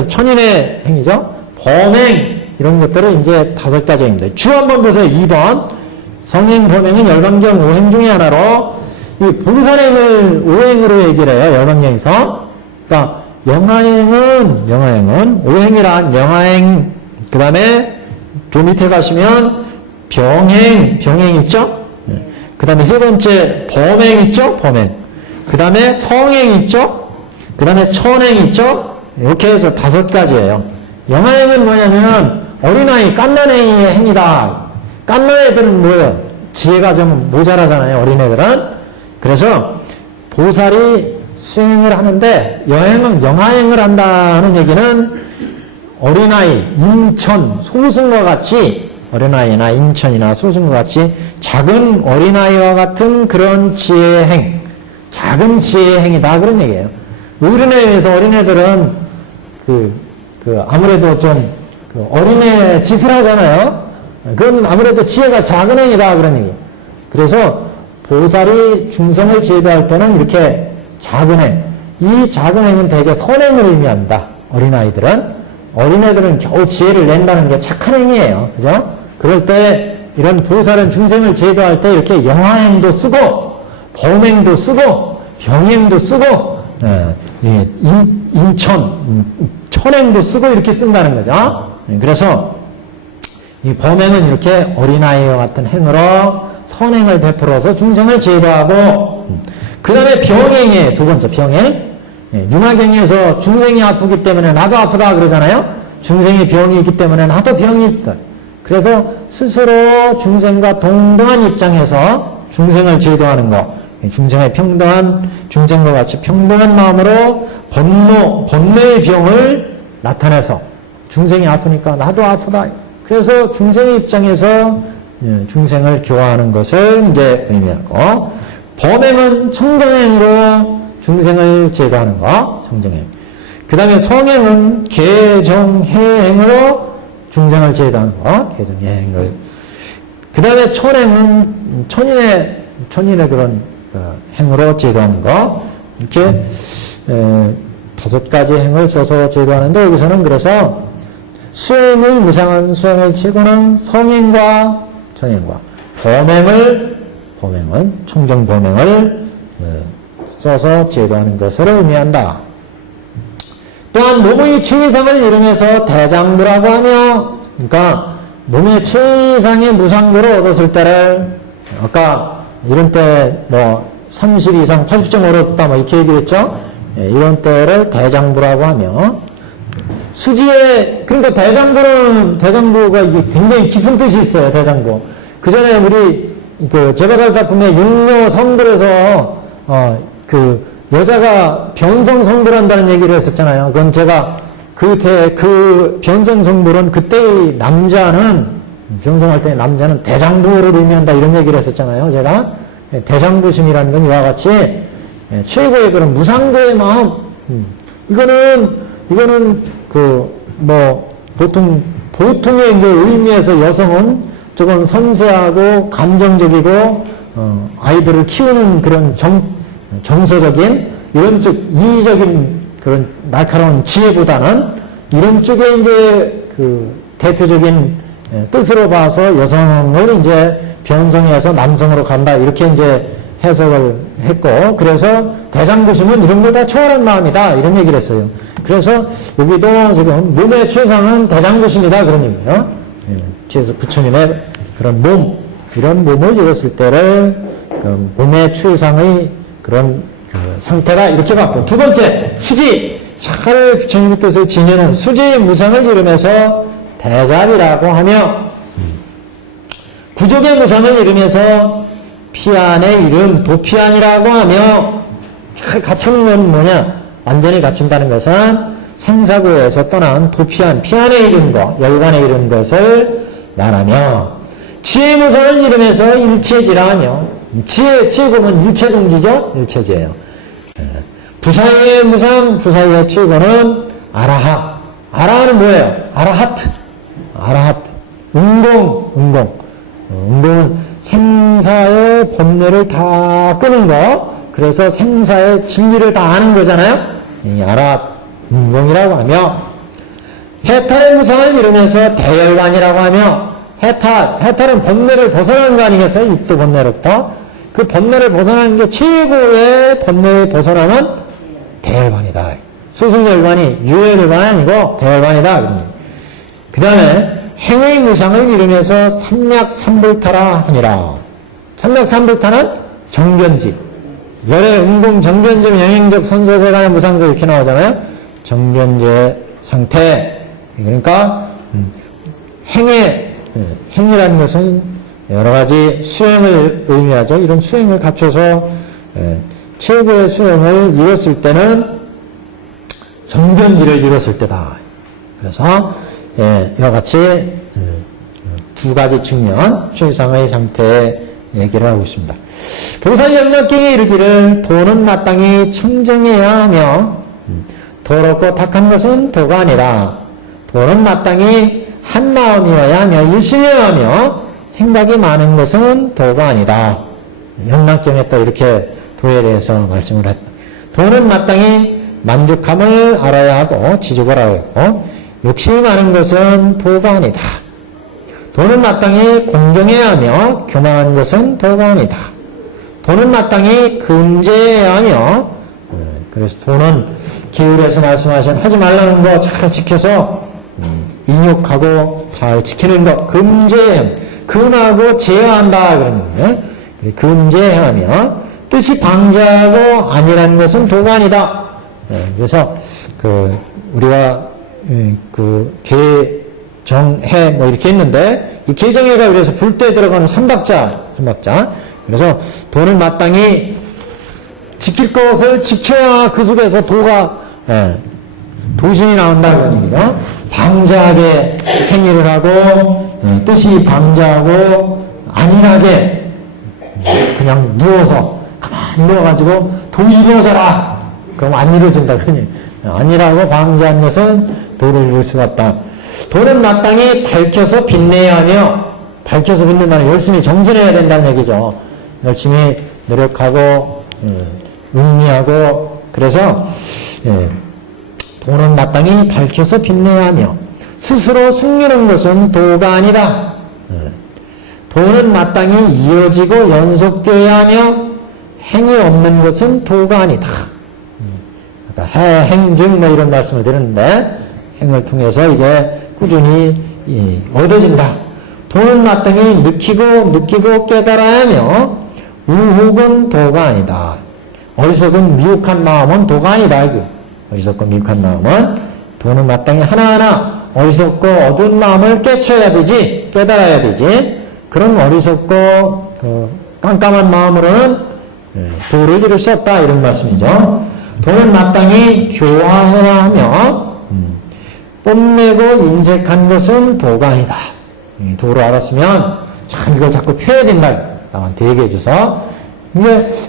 천인의 행위죠? 범행, 이런 것들을 이제 5가지입니다. 주 한번 보세요. 2번. 성행, 범행은 열반경 5행 중에 하나로, 이 봉산행을 5행으로 얘기를 해요. 열반경에서. 그러니까, 영아행은 5행이란 영아행, 그 다음에 저 밑에 가시면 병행 있죠? 그 다음에 세 번째 범행 있죠? 범행. 그 다음에 성행 있죠? 그 다음에 천행 있죠? 이렇게 해서 5가지예요. 영아행은 뭐냐면 어린아이 깐난애의 행위다. 깐난애들은 뭐예요? 지혜가 좀 모자라잖아요. 어린애들은. 그래서 보살이 수행을 하는데 영아행을 한다는 얘기는 어린아이, 인천, 소승과 같이 어린아이나 인천이나 소승과 같이 작은 어린아이와 같은 그런 지혜의 행, 작은 지혜의 행이다 그런 얘기예요. 어린애에 비해서 어린애들은 아무래도 좀 어린애 짓을 하잖아요. 그건 아무래도 지혜가 작은 행이다 그런 얘기예요. 그래서 보살이 중생을 제도할 때는 이렇게 작은 행, 이 작은 행은 대개 선행을 의미합니다. 어린애들은 겨우 지혜를 낸다는 게 착한 행위예요. 그죠? 그럴 때 이런 보살은 중생을 제도할 때 이렇게 영아행도 쓰고 범행도 쓰고 병행도 쓰고 천행도 쓰고 이렇게 쓴다는 거죠. 그래서 이 범행은 이렇게 어린아이와 같은 행으로 선행을 베풀어서 중생을 제도하고, 그 다음에 병행이에요. 두 번째 병행. 윤화경에서 중생이 아프기 때문에 나도 아프다 그러잖아요. 중생이 병이 있기 때문에 나도 병이 있다. 그래서 스스로 중생과 동등한 입장에서 중생을 제도하는 것, 중생과 같이 평등한 마음으로 번뇌의 병을 나타내서 중생이 아프니까 나도 아프다. 그래서 중생의 입장에서 중생을 교화하는 것을 이제 의미하고, 범행은 청정행으로 중생을 제도하는 거, 청정행. 그 다음에 성행은 개정해행으로 중생을 제도하는 거, 개정해행을. 그 다음에 천행은 천인의 그런 행으로 제도하는 거. 이렇게 5가지 행을 써서 제도하는데, 여기서는 그래서 수행의 무상한 수행의 최고는 성행과 천행과 범행은 청정범행을 써서 제도하는 것을 의미한다. 또한 몸의 최이상을 이름해서 대장부라고 하며, 그러니까 몸의 최이상의 무상도를 얻었을 때를 아까 이런 때 뭐 30 이상 80.5로 듣다 뭐 이렇게 얘기했죠. 예, 이런 때를 대장부라고 하며 수지에 그러니까 대장부가 이게 굉장히 깊은 뜻이 있어요. 대장부. 그 전에 우리 그 제바달 작품에 육묘 성불에서 그 여자가 변성 성불한다는 얘기를 했었잖아요. 그건 제가 그 변성 성불은 그때의 남자는 변성할 때 남자는 대장부를 의미한다 이런 얘기를 했었잖아요. 제가 대장부심이라는 건 이와 같이 최고의 그런 무상고의 마음. 이거는 그 뭐 보통의 이제 의미에서 여성은 조금 섬세하고 감정적이고 아이들을 키우는 그런 정서적인 이런 쪽 이기적인 그런 날카로운 지혜보다는 이런 쪽에 이제 그 대표적인 뜻으로 봐서 여성을 이제 변성해서 남성으로 간다 이렇게 이제 해석을 했고 그래서 대장부심은 이런 보다 초월한 마음이다 이런 얘기를 했어요. 그래서 여기도 지금 몸의 최상은 대장부심이다 그런 얘기예요. 뒤에서 부처님의 그런 몸 이런 몸을 읽었을 때를 그 몸의 최상의 그런 그 상태다 이렇게 봤고 두 번째 수지 잘 부처님의 뜻을 지니는 수지 무상을 이루면서 대잡이라고 하며 구족의 무상을 이루면서 피안의 이름 도피안이라고 하며 잘 갖추는 건 뭐냐? 완전히 갖춘다는 것은 생사구에서 떠난 도피안, 피안에 이른 것, 열반에 이른 것을 말하며 지혜 무상을 이루면서 일체지라 하며 지혜고는 일체동지죠? 일체지예요. 부사의 무상, 부사의 최고는 아라하. 아라하는 뭐예요? 아라하트. 운공은 생사의 번뇌를 다 끄는 거. 그래서 생사의 진리를 다 아는 거잖아요. 이 운공이라고 하며 해탈의 무상을 이루면서 대열반이라고 하며 해탈은 번뇌를 벗어나는 거 아니겠어요? 육도 번뇌로부터. 그 번뇌를 벗어나는 게 최고의 번뇌에 벗어나면 대열반이다. 소승열반이 유열반이 아니고 대열반이다. 그 다음에 행의 무상을 이루면서 삼맥삼불타라 하니라. 삼맥삼불타는 정견집. 열의 음공 정견집 영행적 선서세간의 무상적 이렇게 나오잖아요. 정견제 상태. 그러니까 행이라는 것은 여러 가지 수행을 의미하죠. 이런 수행을 갖춰서 최고의 수행을 이뤘을 때는 정견지를 이뤘을 때다. 그래서 이와 같이 두 가지 측면 최상의 상태의 얘기를 하고 있습니다. 보살영락경에 이르기를 도는 마땅히 청정해야 하며 더럽고 탁한 것은 도가 아니라 도는 마땅히 한마음이어야 하며 열심히해야 하며 생각이 많은 것은 도가 아니다. 영락경에 또 이렇게 도에 대해서 말씀을 했다. 도는 마땅히 만족함을 알아야 하고 지족을 알아야 하고 욕심이 많은 것은 도가 아니다. 도는 마땅히 공경해야 하며 교만한 것은 도가 아니다. 도는 마땅히 금제해야 하며 그래서 도는 기울여서 말씀하신 하지 말라는 거 잘 지켜서 인욕하고 잘 지키는 것 금제해 금하고 제어한다 그러는 거예요. 금제하며 뜻이 방자하고 아니라는 것은 도가 아니다. 그래서 우리가 개정해 뭐 이렇게 했는데 이 개정해가 그래서 불도에 들어가는 삼박자. 그래서 도는 마땅히 지킬 것을 지켜야 그 속에서 도심이 나온다 그런 얘기죠. 방자하게 행위를 하고 뜻이 방자하고 안일하게 그냥 누워서 가만히 누워가지고 도 이루어져라. 그럼 안 이루어진다 그러니 안일하고 방자한 것은 도를 이룰 수가 없다. 도는 마땅히 밝혀서 빛내야 하며 밝혀서 빛낸다는 열심히 정진해야 된다는 얘기죠. 열심히 노력하고 음미하고 그래서 도는 마땅히 밝혀서 빛내야 하며 스스로 숨기는 것은 도가 아니다. 도는 마땅히 이어지고 연속되어야 하며 행이 없는 것은 도가 아니다. 그러니까 행증 뭐 이런 말씀을 드렸는데 행을 통해서 이게 꾸준히 얻어진다. 도는 마땅히 느끼고 깨달아야 하며 우혹은 도가 아니다. 어리석은 미혹한 마음은 도가 아니다. 이거. 어리석고 미혹한 마음은 도는 마땅히 하나하나 어리석고 어두운 마음을 깨쳐야 되지, 깨달아야 되지. 그런 어리석고 깜깜한 마음으로는 도를 이룰 수 없다, 이런 말씀이죠. 도는 마땅히 교화해야 하며 뽐내고 인색한 것은 도가 아니다. 도를 알았으면 참 이걸 자꾸 펴야 된다, 남한테 얘기해줘서.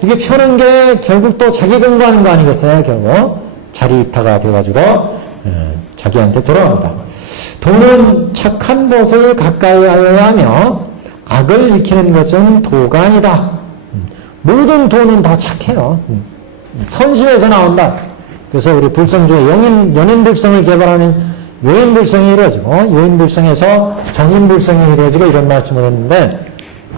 이게 펴는 게 결국 또 자기 공부하는 거 아니겠어요? 결국 자리이타가 돼가지고 자기한테 돌아옵니다. 도는 착한 것을 가까이 하여야 하며 악을 익히는 것은 도가 아니다. 모든 도는 다 착해요. 선심에서 나온다. 그래서 우리 불성주의 연인불성을 개발하는 요인불성이 이루어지고, 요인불성에서 정인불성이 이루어지고, 이런 말씀을 했는데,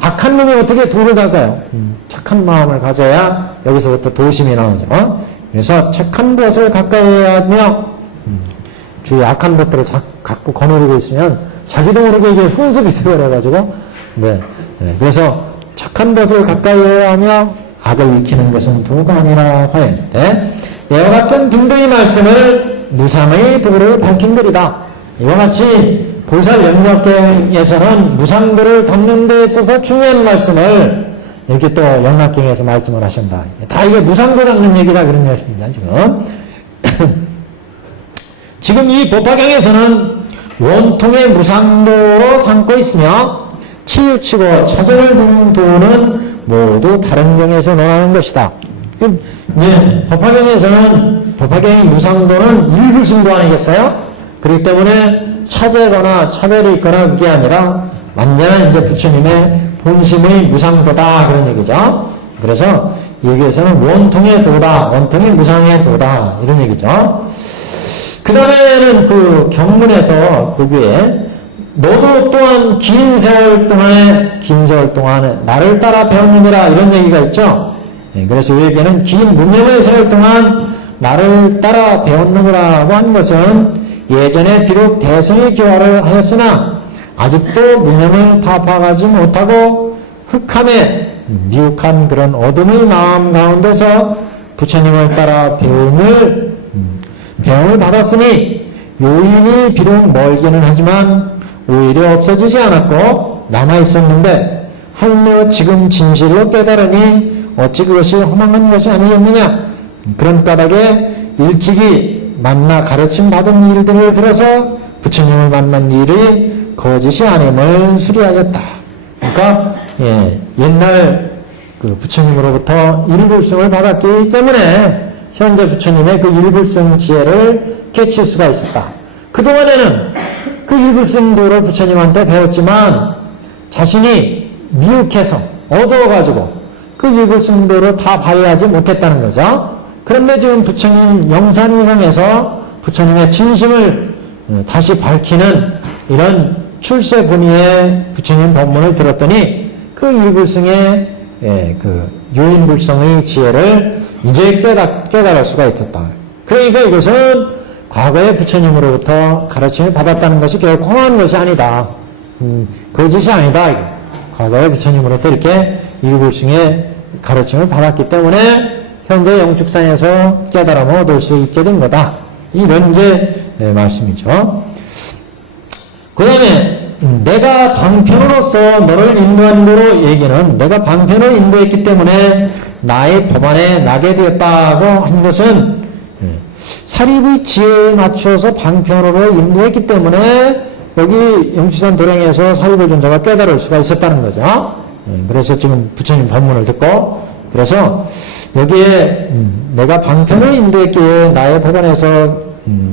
악한 놈이 어떻게 도를 닦아요? 착한 마음을 가져야 여기서부터 도심이 나오죠. 그래서 착한 것을 가까이 해야 하며, 주위에 악한 것들을 자꾸 거느리고 있으면 자기도 모르게 이게 훈습이 되어버려가지고, 그래서 착한 것을 가까이 해야 하며 악을 익히는 것은 도가 아니라 하였는데, 이와 같은 등등의 말씀을 무상의 도를 밝힌 글이다. 이와 같이 보살 영락경에서는 무상도를 닦는 데 있어서 중요한 말씀을 이렇게 또 영락경에서 말씀을 하신다. 다 이게 무상도 닦는 얘기다, 그런 것입니다, 지금. 지금 이 법화경에서는 원통의 무상도로 삼고 있으며, 치우치고 차전을 두는 도는 모두 다른 경에서 논하는 것이다. 법화경의 무상도는 일불승도 아니겠어요? 그렇기 때문에 차제거나 차별이 있거나 그게 아니라 완전한 이제 부처님의 본심의 무상도다, 그런 얘기죠. 그래서 여기에서는 원통의 도다, 원통의 무상의 도다, 이런 얘기죠. 그 다음에는 그 경문에서 거기에 너도 또한 긴 세월 동안에 나를 따라 배웠느니라, 이런 얘기가 있죠. 그래서 여기에는 긴 문명의 세월 동안 나를 따라 배웠느니라고 한 것은 예전에 비록 대성의 교화를 하였으나 아직도 문명을 타파하지 못하고 흑함에 미혹한 그런 어둠의 마음 가운데서 부처님을 따라 배움을 받았으니 요인이 비록 멀기는 하지만 오히려 없어지지 않았고 남아있었는데 할며 지금 진실로 깨달으니 어찌 그것이 허망한 것이 아니겠느냐. 그런 까닭에 일찍이 만나 가르침 받은 일들을 들어서 부처님을 만난 일이 거짓이 아님을 수리하였다. 그러니까 옛날 그 부처님으로부터 일불성을 받았기 때문에 현재 부처님의 그 일불성 지혜를 깨칠 수가 있었다. 그동안에는 그 일불성도를 부처님한테 배웠지만 자신이 미혹해서 어두워가지고 그 일불성도를 다 발휘하지 못했다는 거죠. 그런데 지금 부처님 영산위상에서 부처님의 진심을 다시 밝히는 이런 출세본의의 부처님 법문을 들었더니 그 일불성의 그 요인불성의 지혜를 이제 깨달을 수가 있었다. 그러니까 이것은 과거에 부처님으로부터 가르침을 받았다는 것이 결코 험한 것이 아니다. 거짓이 아니다. 과거에 부처님으로부터 이렇게 일불성의 가르침을 받았기 때문에 현재 영축상에서 깨달음을 얻을 수 있게 된 거다. 이런 이제 말씀이죠. 그 다음에 내가 방편으로서 너를 인도한 거로 얘기는 내가 방편으로 인도했기 때문에 나의 법안에 나게 되었다고 한 것은 사립의 지혜에 맞춰서 방편으로 인도했기 때문에 여기 영치산 도량에서 사립의 존재가 깨달을 수가 있었다는 거죠. 그래서 지금 부처님 법문을 듣고 그래서 여기에 내가 방편으로 인도했기에 나의 법안에서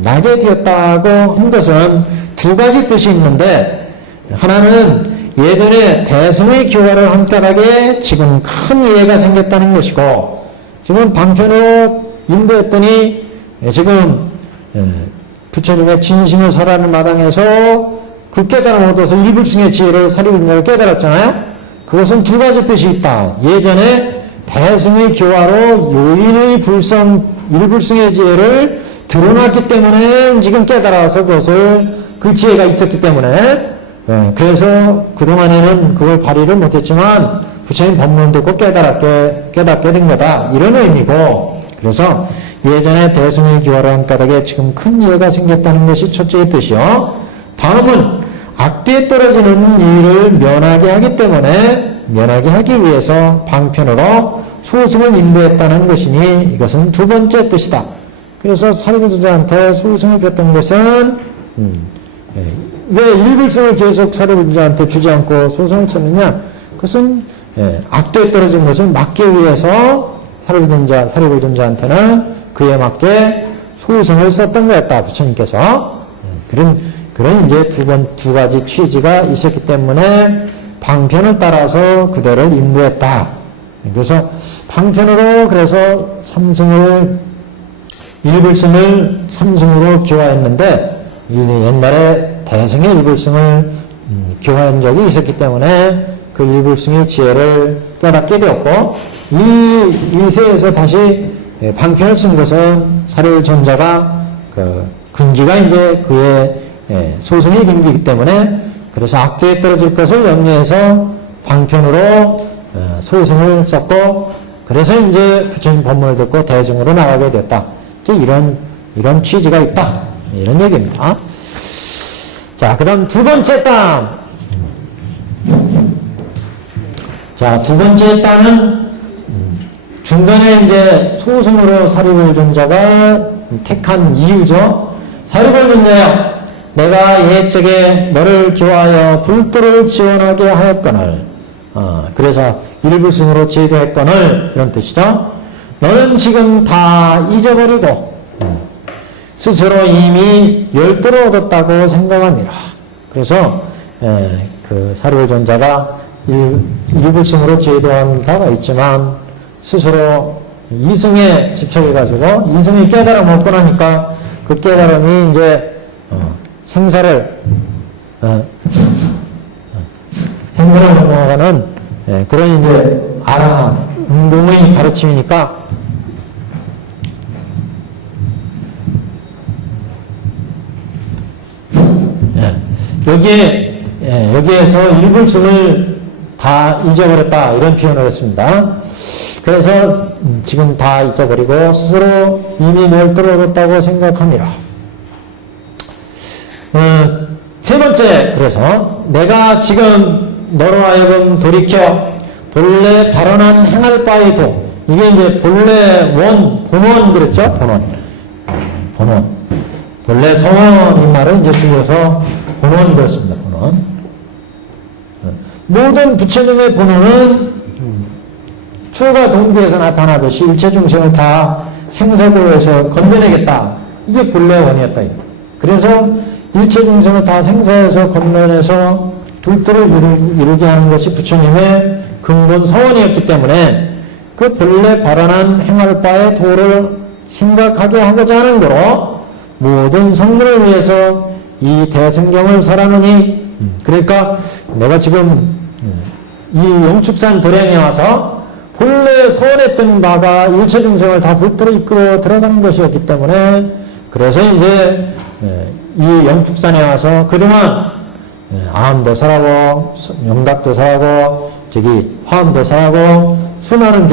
나게 되었다고 한 것은 두 가지 뜻이 있는데 하나는 예전에 대승의 교화를 한 까닭에 지금 큰 이해가 생겼다는 것이고 지금 방편으로 인도했더니 지금 부처님의 진심을 설하는 마당에서 그 깨달음을 얻어서 일불승의 지혜를 사리불명을 깨달았잖아요. 그것은 두 가지 뜻이 있다. 예전에 대승의 교화로 요인의 일불승의 지혜를 드러났기 때문에 지금 깨달아서 그 지혜가 있었기 때문에 그래서 그동안에는 그걸 발휘를 못했지만 부처님 법문 듣고 깨닫게 된 거다. 이런 의미고, 그래서 예전에 대승을 기화로한 까닭에 지금 큰 이해가 생겼다는 것이 첫째의 뜻이요. 다음은 악뒤에 떨어지는 일을 면하게 하기 때문에 면하게 하기 위해서 방편으로 소승을 인도했다는 것이니 이것은 두 번째 뜻이다. 그래서 사리불조자한테 소승을 줬던 것은 왜 일불승을 계속 사리불조자한테 주지 않고 소승을 썼느냐? 그것은 악도에 떨어진 것을 막기 위해서 사리불조자한테는 그에 맞게 소승을 썼던 거였다. 부처님께서 그런 이제 두 가지 취지가 있었기 때문에 방편을 따라서 그대를 인도했다. 그래서 방편으로 그래서 일불승을 삼승으로 기화했는데 옛날에 대승의 일불승을 기화한 적이 있었기 때문에 그 일불승의 지혜를 깨닫게 되었고 이 세에서 다시 방편을 쓴 것은 사리불전자가 그 근기가 이제 그의 소승의 근기이기 때문에 그래서 악도에 떨어질 것을 염려해서 방편으로 소승을 썼고 그래서 이제 부처님 법문을 듣고 대승으로 나가게 됐다. 이제 이런 취지가 있다. 이런 얘기입니다. 자, 그 다음 두 번째 땅. 자, 두 번째 땅은 중간에 이제 소승으로 사리불존자가 택한 이유죠. 사리불존자야, 내가 옛적에 너를 기화하여 불도를 지원하게 하였거늘, 그래서 일불승으로 제도했거늘, 이런 뜻이죠. 너는 지금 다 잊어버리고 스스로 이미 열도를 얻었다고 생각합니다. 그래서 그 사리불존자가 일불승으로 제도한 바가 있지만 스스로 이승에 집착해가지고 이승이 깨달음 얻고 나니까 그 깨달음이 이제 생사를 넘어가는 그런 이제 운동의 가르침이니까 여기에서 일불승을 다 잊어버렸다 이런 표현을 했습니다. 그래서 지금 다 잊어버리고 스스로 이미 멸도를 얻었다고 생각합니다. 세 번째, 그래서 내가 지금 너로 하여금 돌이켜 본래 발언한 행할 바에도 이게 이제 본래 본원 그랬죠? 본원. 본래 서원인 말을 이제 줄여서 본원 그렇습니다. 본원. 모든 부처님의 본원은 추가 동기에서 나타나듯이 일체 중생을 다 생사고에서 건져내겠다. 이게 본래 원이었다. 그래서 일체 중생을 다 생사에서 건져내서 불도를 이루게 하는 것이 부처님의 근본 서원이었기 때문에 그 본래 발언한 행할 바의 도를 심각하게 하고자 하는 거로 모든 성문을 위해서 이 대승경을 설하느니 그러니까 내가 지금 이 영축산 도량에 와서 본래 서원했던 바가 일체 중생을 다 불도로 이끌어 들어가는 것이었기 때문에 그래서 이제 이 영축산에 와서 그동안 암도 설하고 영각도 설하고 화엄도 설하고 수많은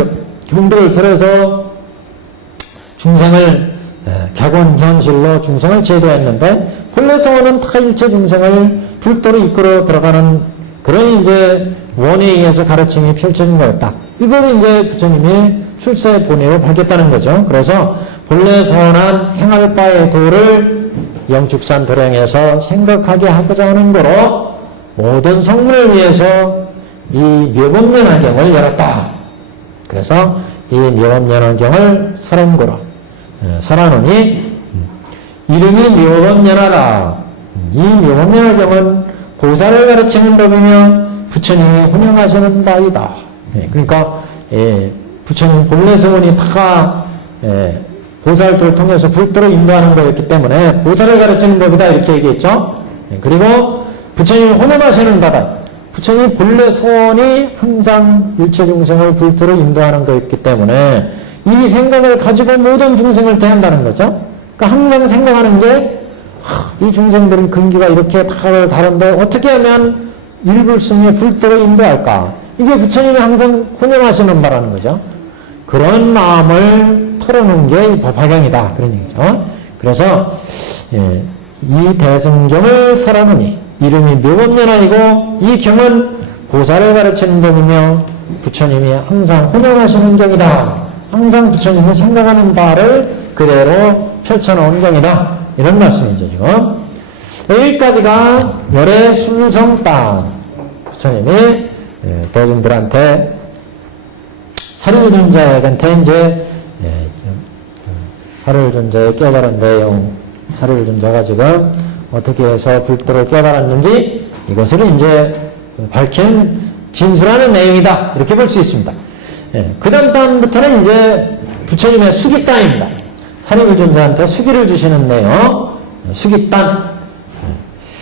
경들을 설해서 중생을 객원현실로 중생을 제도했는데 본래 서원은 다 일체 중생을 불도로 이끌어 들어가는 그런 이제 원에 의해서 가르침이 펼쳐진 거였다. 이걸 이제 부처님이 출세 본의로 밝혔다는 거죠. 그래서 본래 서원한 행할 바의 도를 영축산 도량에서 생각하게 하고자 하는 거로 모든 성문을 위해서 이 묘법연화경을 열었다. 그래서 이 묘법연화경을 설한 거로 설하노니 이름이 묘법연화라. 이 묘법연화경은 보살을 가르치는 법이며 부처님이 혼용하시는 바이다. 그러니까 부처님 본래 서원이 다 보살들을 통해서 불도로 인도하는 거였기 때문에 보살을 가르치는 법이다 이렇게 얘기했죠. 그리고 부처님이 혼용하시는 바다. 부처님 본래 서원이 항상 일체 중생을 불도로 인도하는 거였기 때문에 이 생각을 가지고 모든 중생을 대한다는 거죠. 그러니까 항상 생각하는 게 이 중생들은 근기가 이렇게 다른데 어떻게 하면 일불승에 불도로 인도할까? 이게 부처님이 항상 혼용하시는 바라는 거죠. 그런 마음을 털어놓은 게 이 법화경이다. 그런 얘기죠. 그래서 이 대승경을 설하느니 이름이 묘법련아니고 이 경은 보살을 가르치는 법이며 부처님이 항상 혼용하시는 경이다. 항상 부처님이 생각하는 바를 그대로 펼쳐놓은 경이다. 이런 말씀이죠, 지금. 여기까지가 열의 순성단. 부처님이 대중들한테 사리불존자한테 이제 사리불존자의 깨달은 내용, 사리불존자가 지금 어떻게 해서 불도를 깨달았는지 이것을 이제 밝힌 진술하는 내용이다. 이렇게 볼 수 있습니다. 그 다음 단부터는 이제 부처님의 수기단입니다. 사리불존자한테 수기를 주시는 내용, 수기단.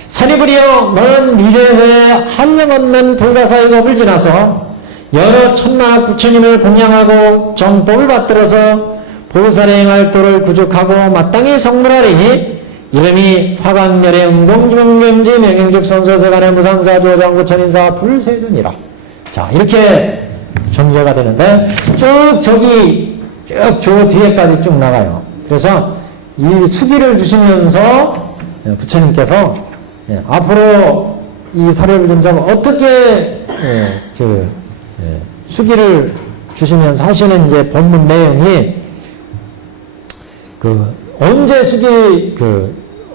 사리불이여 너는 미래회에 한량없는 불가사의 법을 지나서 여러 천만학 부처님을 공양하고 정법을 받들어서 보살의 행할 도를 구족하고 마땅히 성불하리니 이름이 화광열의 응공지명경지 명행죽 선서세간의 무상사 조장구 천인사 불세존이라. 자, 이렇게 전개가 되는데 쭉 저기 쭉 저 뒤에까지 쭉 나가요. 그래서 이 수기를 주시면서 부처님께서 앞으로 이 사리불존자가 어떻게 수기를 주시면서 하시는 이제 본문 내용이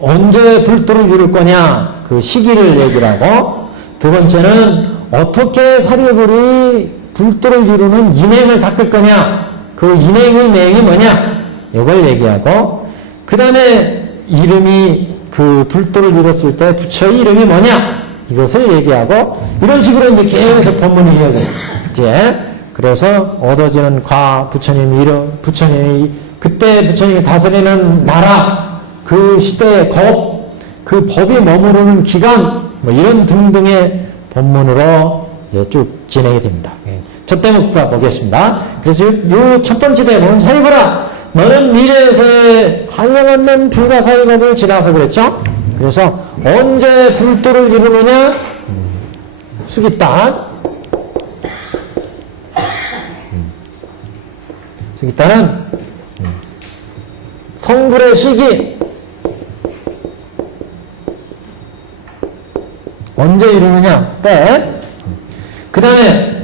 언제 불도를 이룰 거냐 그 시기를 얘기를 하고, 두 번째는 어떻게 사리불이 불도를 이루는 인행을 닦을 거냐 그 인행의 내용이 뭐냐 이걸 얘기하고, 그 다음에 이름이 그 불도를 이뤘을 때 부처의 이름이 뭐냐 이것을 얘기하고, 이런 식으로 이제 계속 본문이 이어져요. 이제 그래서 얻어지는 부처님 이름, 그때 부처님이 다스리는 나라, 그 시대의 그 법이 머무르는 기간, 뭐 이런 등등의 본문으로 이제 쭉 진행이 됩니다. 첫 대목부터 보겠습니다. 그래서 요 첫 번째 대목은 사리불아, 너는 미래에서의 한량없는 불가사의 법을 지나서 그랬죠? 그래서 언제 불도를 이루느냐? 수기단. 수기단은 성불의 시기. 언제 이루느냐? 때. 그 다음에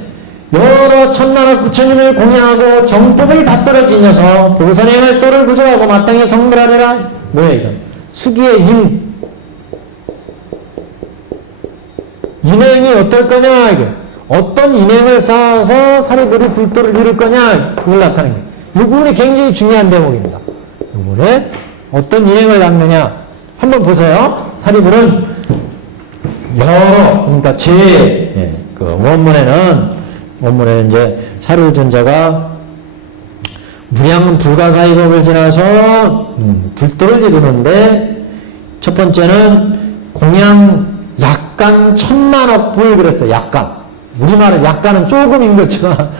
여러 천만학 부처님을 공양하고 정법을 받들어 지녀서 보살의 활도를 구조하고 마땅히 성불하리라. 뭐야 이건? 수기의 인행이 어떨 거냐 이게. 어떤 인행을 쌓아서 사리불이 불도를 이룰 거냐 그걸 나타내는 거예요. 이 부분이 굉장히 중요한 대목입니다. 이 부분에 어떤 인행을 닦느냐 한번 보세요. 사리불은 그러니까 그 원문에는 이제 사리불존자가 무량 불가사의 법을 지나서 불도를 이루는데, 첫 번째는 공양 약간 천만억 불 그랬어요. 약간. 우리말은 약간은 조금인 것처럼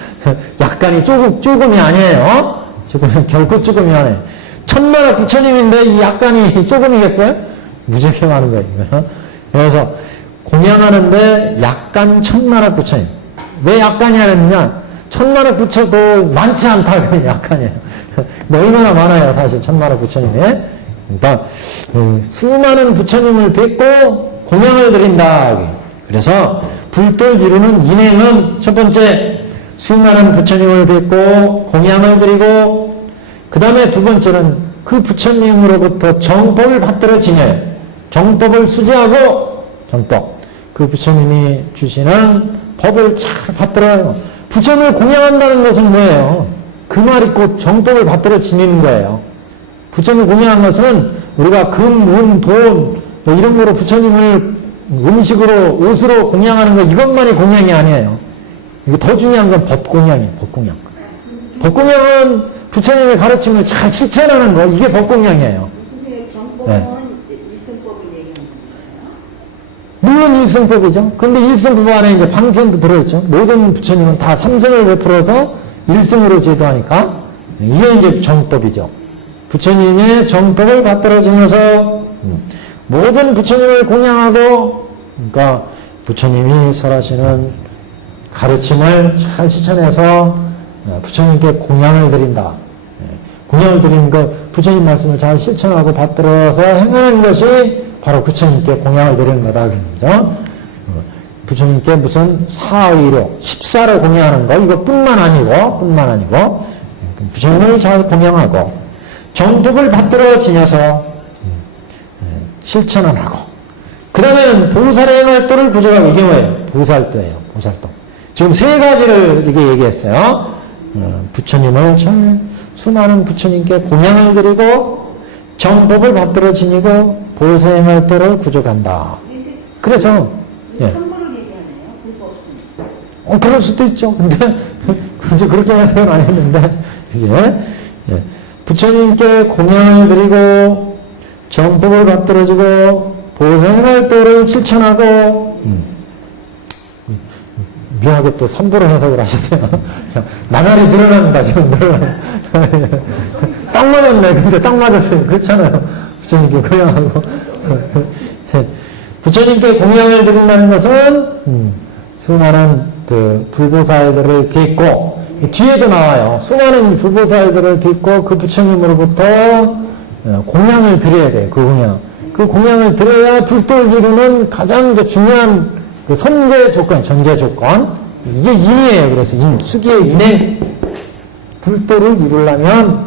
약간이 조금이 아니에요. 조금 결코 조금이 아니에요. 천만억 부처님인데 이 약간이 조금이겠어요? 무지하게 많은 거예요. 이거. 그래서 공양하는데 약간 천만억 부처님. 왜 약간이 하느냐? 천만억 부처도 많지 않다. 그러면 약간이에요. 얼마나 많아요, 사실 천만억 부처님이. 그러니까 수많은 부처님을 뵙고 공양을 드린다. 그래서 불도를 이루는 인행은 첫 번째 수많은 부처님을 뵙고 공양을 드리고, 그 다음에 두 번째는 그 부처님으로부터 정법을 받들어 지녀요. 정법을 수지하고 정법. 그 부처님이 주시는 법을 잘 받들어요. 부처님을 공양한다는 것은 뭐예요? 그 말이 곧 정법을 받들어 지니는 거예요. 부처님을 공양한 것은 우리가 금, 은, 돈 뭐 이런 거로 부처님을 음식으로, 옷으로 공양하는 거 이것만이 공양이 아니에요. 이거 더 중요한 건 법공양이에요. 법공양. 법공양은 부처님의 가르침을 잘 실천하는 거, 이게 법공양이에요. 정법은 일승법을 얘기하는 거예요? 물론 일승법이죠. 근데 일승법 안에 이제 방편도 들어있죠. 모든 부처님은 다 삼승을 베풀어서 일승으로 제도하니까 이게 이제 정법이죠. 부처님의 정법을 받들어 지면서 모든 부처님을 공양하고, 그러니까 부처님이 설하시는 가르침을 잘 실천해서 부처님께 공양을 드린다. 공양을 드리는 거, 부처님 말씀을 잘 실천하고 받들어서 행하는 것이 바로 부처님께 공양을 드리는 거다. 그죠? 부처님께 무슨 사의로, 십사로 공양하는 거, 이것뿐만 아니고, 부처님을 잘 공양하고, 정법을 받들어 지녀서 실천을 하고, 그 다음에는 보살의 행활도를 부족하고, 이게 뭐예요? 보살도예요, 보살도. 지금 세 가지를 이렇게 얘기했어요. 부처님을 잘, 수많은 부처님께 공양을 드리고, 정법을 받들어 지니고, 보살의 행활도를 부족한다. 그래서, 예. 함부로 얘기하네요. 불법 없으니까. 그럴 수도 있죠. 근데, 이제 그렇게 생각을 안 했는데, 이게, 예. 부처님께 공양을 드리고, 정법을 받들어주고, 보살활도를 실천하고, 묘하게 또 삼보로 해석을 하셨어요. 나날이 늘어납니다, 지금 늘어나. 딱 맞았네. 근데 딱 맞았어요. 그렇잖아요. 부처님께 공양하고. 부처님께 공양을 드린다는 것은, 수많은 그 불보살들을 빚고, 뒤에도 나와요. 수많은 불보살들을 빚고 그 부처님으로부터 공양을 드려야 돼요. 그 공양. 그 공양을 드려야 불도를 이루는 가장 중요한 그 선제 조건, 전제 조건. 이게 인이에요. 그래서 수기의 인에 불도를 이루려면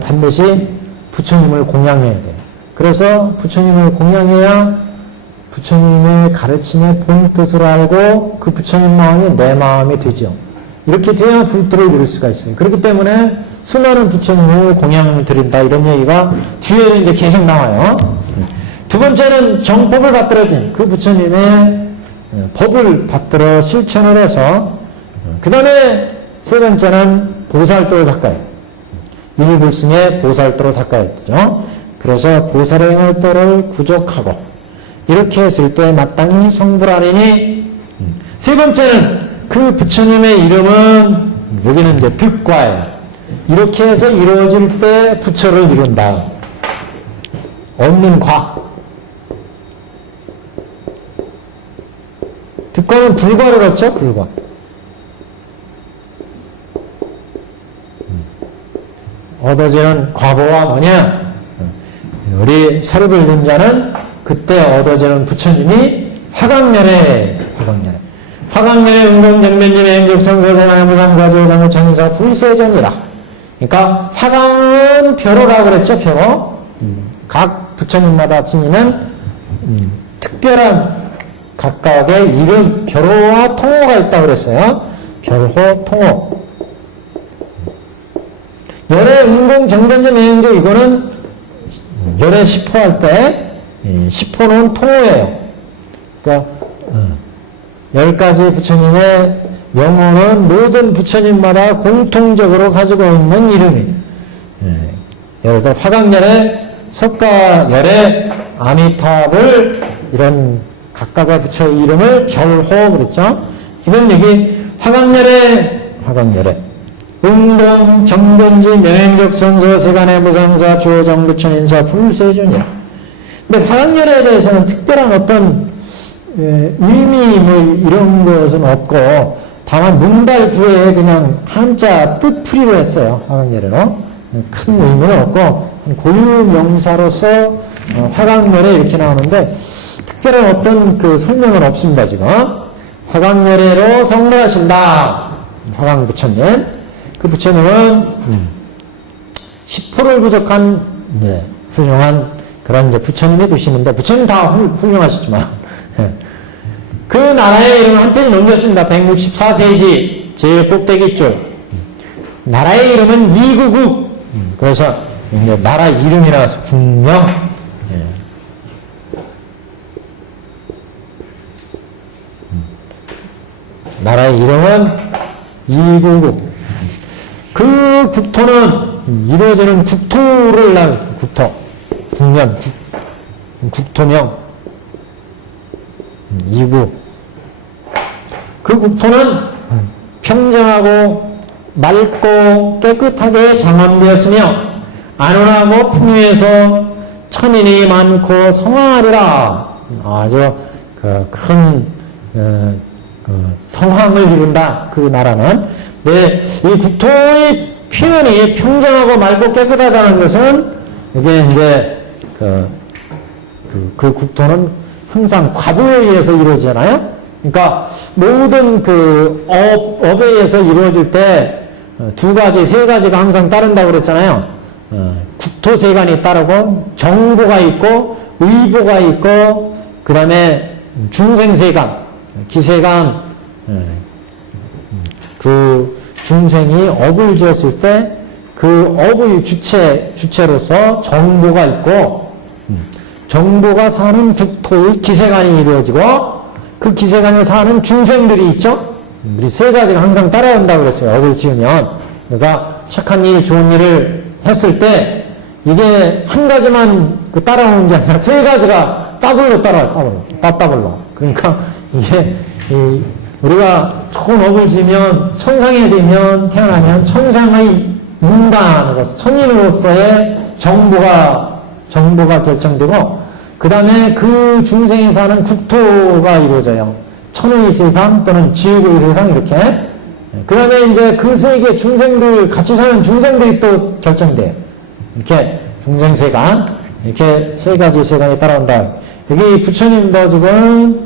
반드시 부처님을 공양해야 돼요. 그래서 부처님을 공양해야 부처님의 가르침의 본 뜻을 알고 그 부처님 마음이 내 마음이 되죠. 이렇게 돼야 불도를 이룰 수가 있어요. 그렇기 때문에 수많은 부처님을 공양을 드린다 이런 얘기가 뒤에 이제 계속 나와요. 두 번째는 정법을 받들어진 그 부처님의 법을 받들어 실천을 해서 그 다음에 세 번째는 보살도를 닦아요. 일불승의 보살도를 닦아야 되죠. 그래서 보살의 행활도를 구족하고 이렇게 했을 때 마땅히 성불하리니 세 번째는 그 부처님의 이름은 여기는 이제 득과예요. 이렇게 해서 이루어질 때 부처를 이룬다. 얻는 과. 득과는 불과를 얻죠. 불과. 얻어지는 과보가 뭐냐? 우리 사립을 둔 자는 그때 얻어지는 부처님이 화강렬에 화강렬의 은공정변님의 행적성서생활의 무상사조 장구천인사 불세전이라. 그러니까 화강은 벼로라고 그랬죠. 벼로. 각 부처님마다 지니는 특별한 각각의 이름, 벼로와 통호가 있다고 그랬어요. 별호, 통호. 열의 은공정변님 행도 이거는 열의 10호 할 때 10호는 통호예요. 그러니까 10가지 부처님의 명호는 모든 부처님마다 공통적으로 가지고 있는 이름이. 예를 들어 화강열의 석가열의 아미타불 이런 각각의 부처 이름을 별호 그랬죠. 이건 여기 화강열의 응동 정변지 명행적 선서 세간의 무상사 조정 부처인사 불세존이라. 근데 화강열에 대해서는 특별한 어떤 의미 뭐 이런 것은 없고 다만 문달구에 그냥 한자 뜻풀이로 했어요. 화강열애로. 큰 의미는 없고 고유 명사로서 화강열애 이렇게 나오는데 특별한 어떤 그 설명은 없습니다. 지금 화강열애로 성불하신다. 화강부처님. 그 부처님은 10호를 부족한 훌륭한 그런 이제 부처님이 되시는데 부처님 다 훌륭하시지만 그 나라의 이름을 한 페이지 넘겼습니다. 164페이지 제일 꼭대기 줄. 나라의 이름은 이구국. 그래서 이제 나라 이름이라서 국명. 나라의 이름은 이구국. 그 국토는 이루어지는 국토를 국토. 국명. 국토명. 이구. 그 국토는 평정하고 맑고 깨끗하게 장엄되었으며 안온하고 풍요해서 천인이 많고 성황하리라. 아주 큰 성황을 이룬다. 그 나라는. 네, 이 국토의 표현이 평정하고 맑고 깨끗하다는 것은 이게 이제 그 국토는 항상 과부에 의해서 이루어지잖아요. 그러니까 모든 그 업에 의해서 이루어질 때 두 가지, 세 가지가 항상 따른다고 그랬잖아요. 국토세관이 따르고 정보가 있고 의보가 있고 그 다음에 중생세관, 기세관, 그 중생이 업을 지었을 때 그 업의 주체로서 정보가 있고 정보가 사는 국토의 기세관이 이루어지고 그 기세관에 사는 중생들이 있죠. 우리 세 가지가 항상 따라온다고 그랬어요. 업을 지으면. 그러니까 착한 일, 좋은 일을 했을 때 이게 한 가지만 따라오는 게 아니라 세 가지가 더블로 따라와요. 더블로. 그러니까 이게 우리가 좋은 업을 지으면 천상에 되면 태어나면 천상의 인간으로서 천인으로서의 정보가 결정되고 그 다음에 그 중생이 사는 국토가 이루어져요. 천의 세상 또는 지옥의 세상 이렇게. 그 다음에 이제 그 세계 중생들 같이 사는 중생들이 또 결정돼요. 이렇게 중생세관 이렇게 세 가지 세관이 따라온다. 여기 부처님도 지금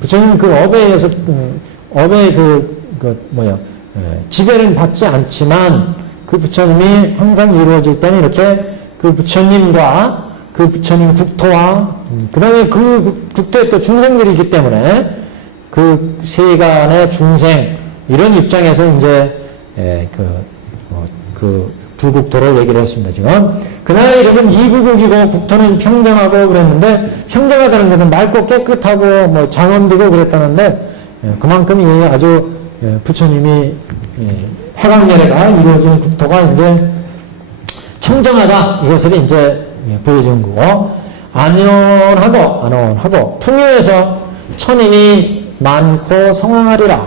부처님 그 업에 의해서 업의 지배는 받지 않지만 그 부처님이 항상 이루어질 때는 이렇게 그 부처님과 그 부처님 국토와 그 다음에 그 국토에 또 중생들이 있기 때문에 그 세간의 중생 이런 입장에서 이제 그 불국토를 얘기를 했습니다. 지금 그 나라의 이름은 이불국이고 국토는 평정하고 그랬는데 평정하다는 것은 맑고 깨끗하고 뭐 장엄되고 그랬다는데 그만큼 이 아주 부처님이 화강열애가 이루어진 국토가 이제 청정하다 이것을 이제 보여준 거고 안온하고 풍요해서 천인이 많고 성황하리라.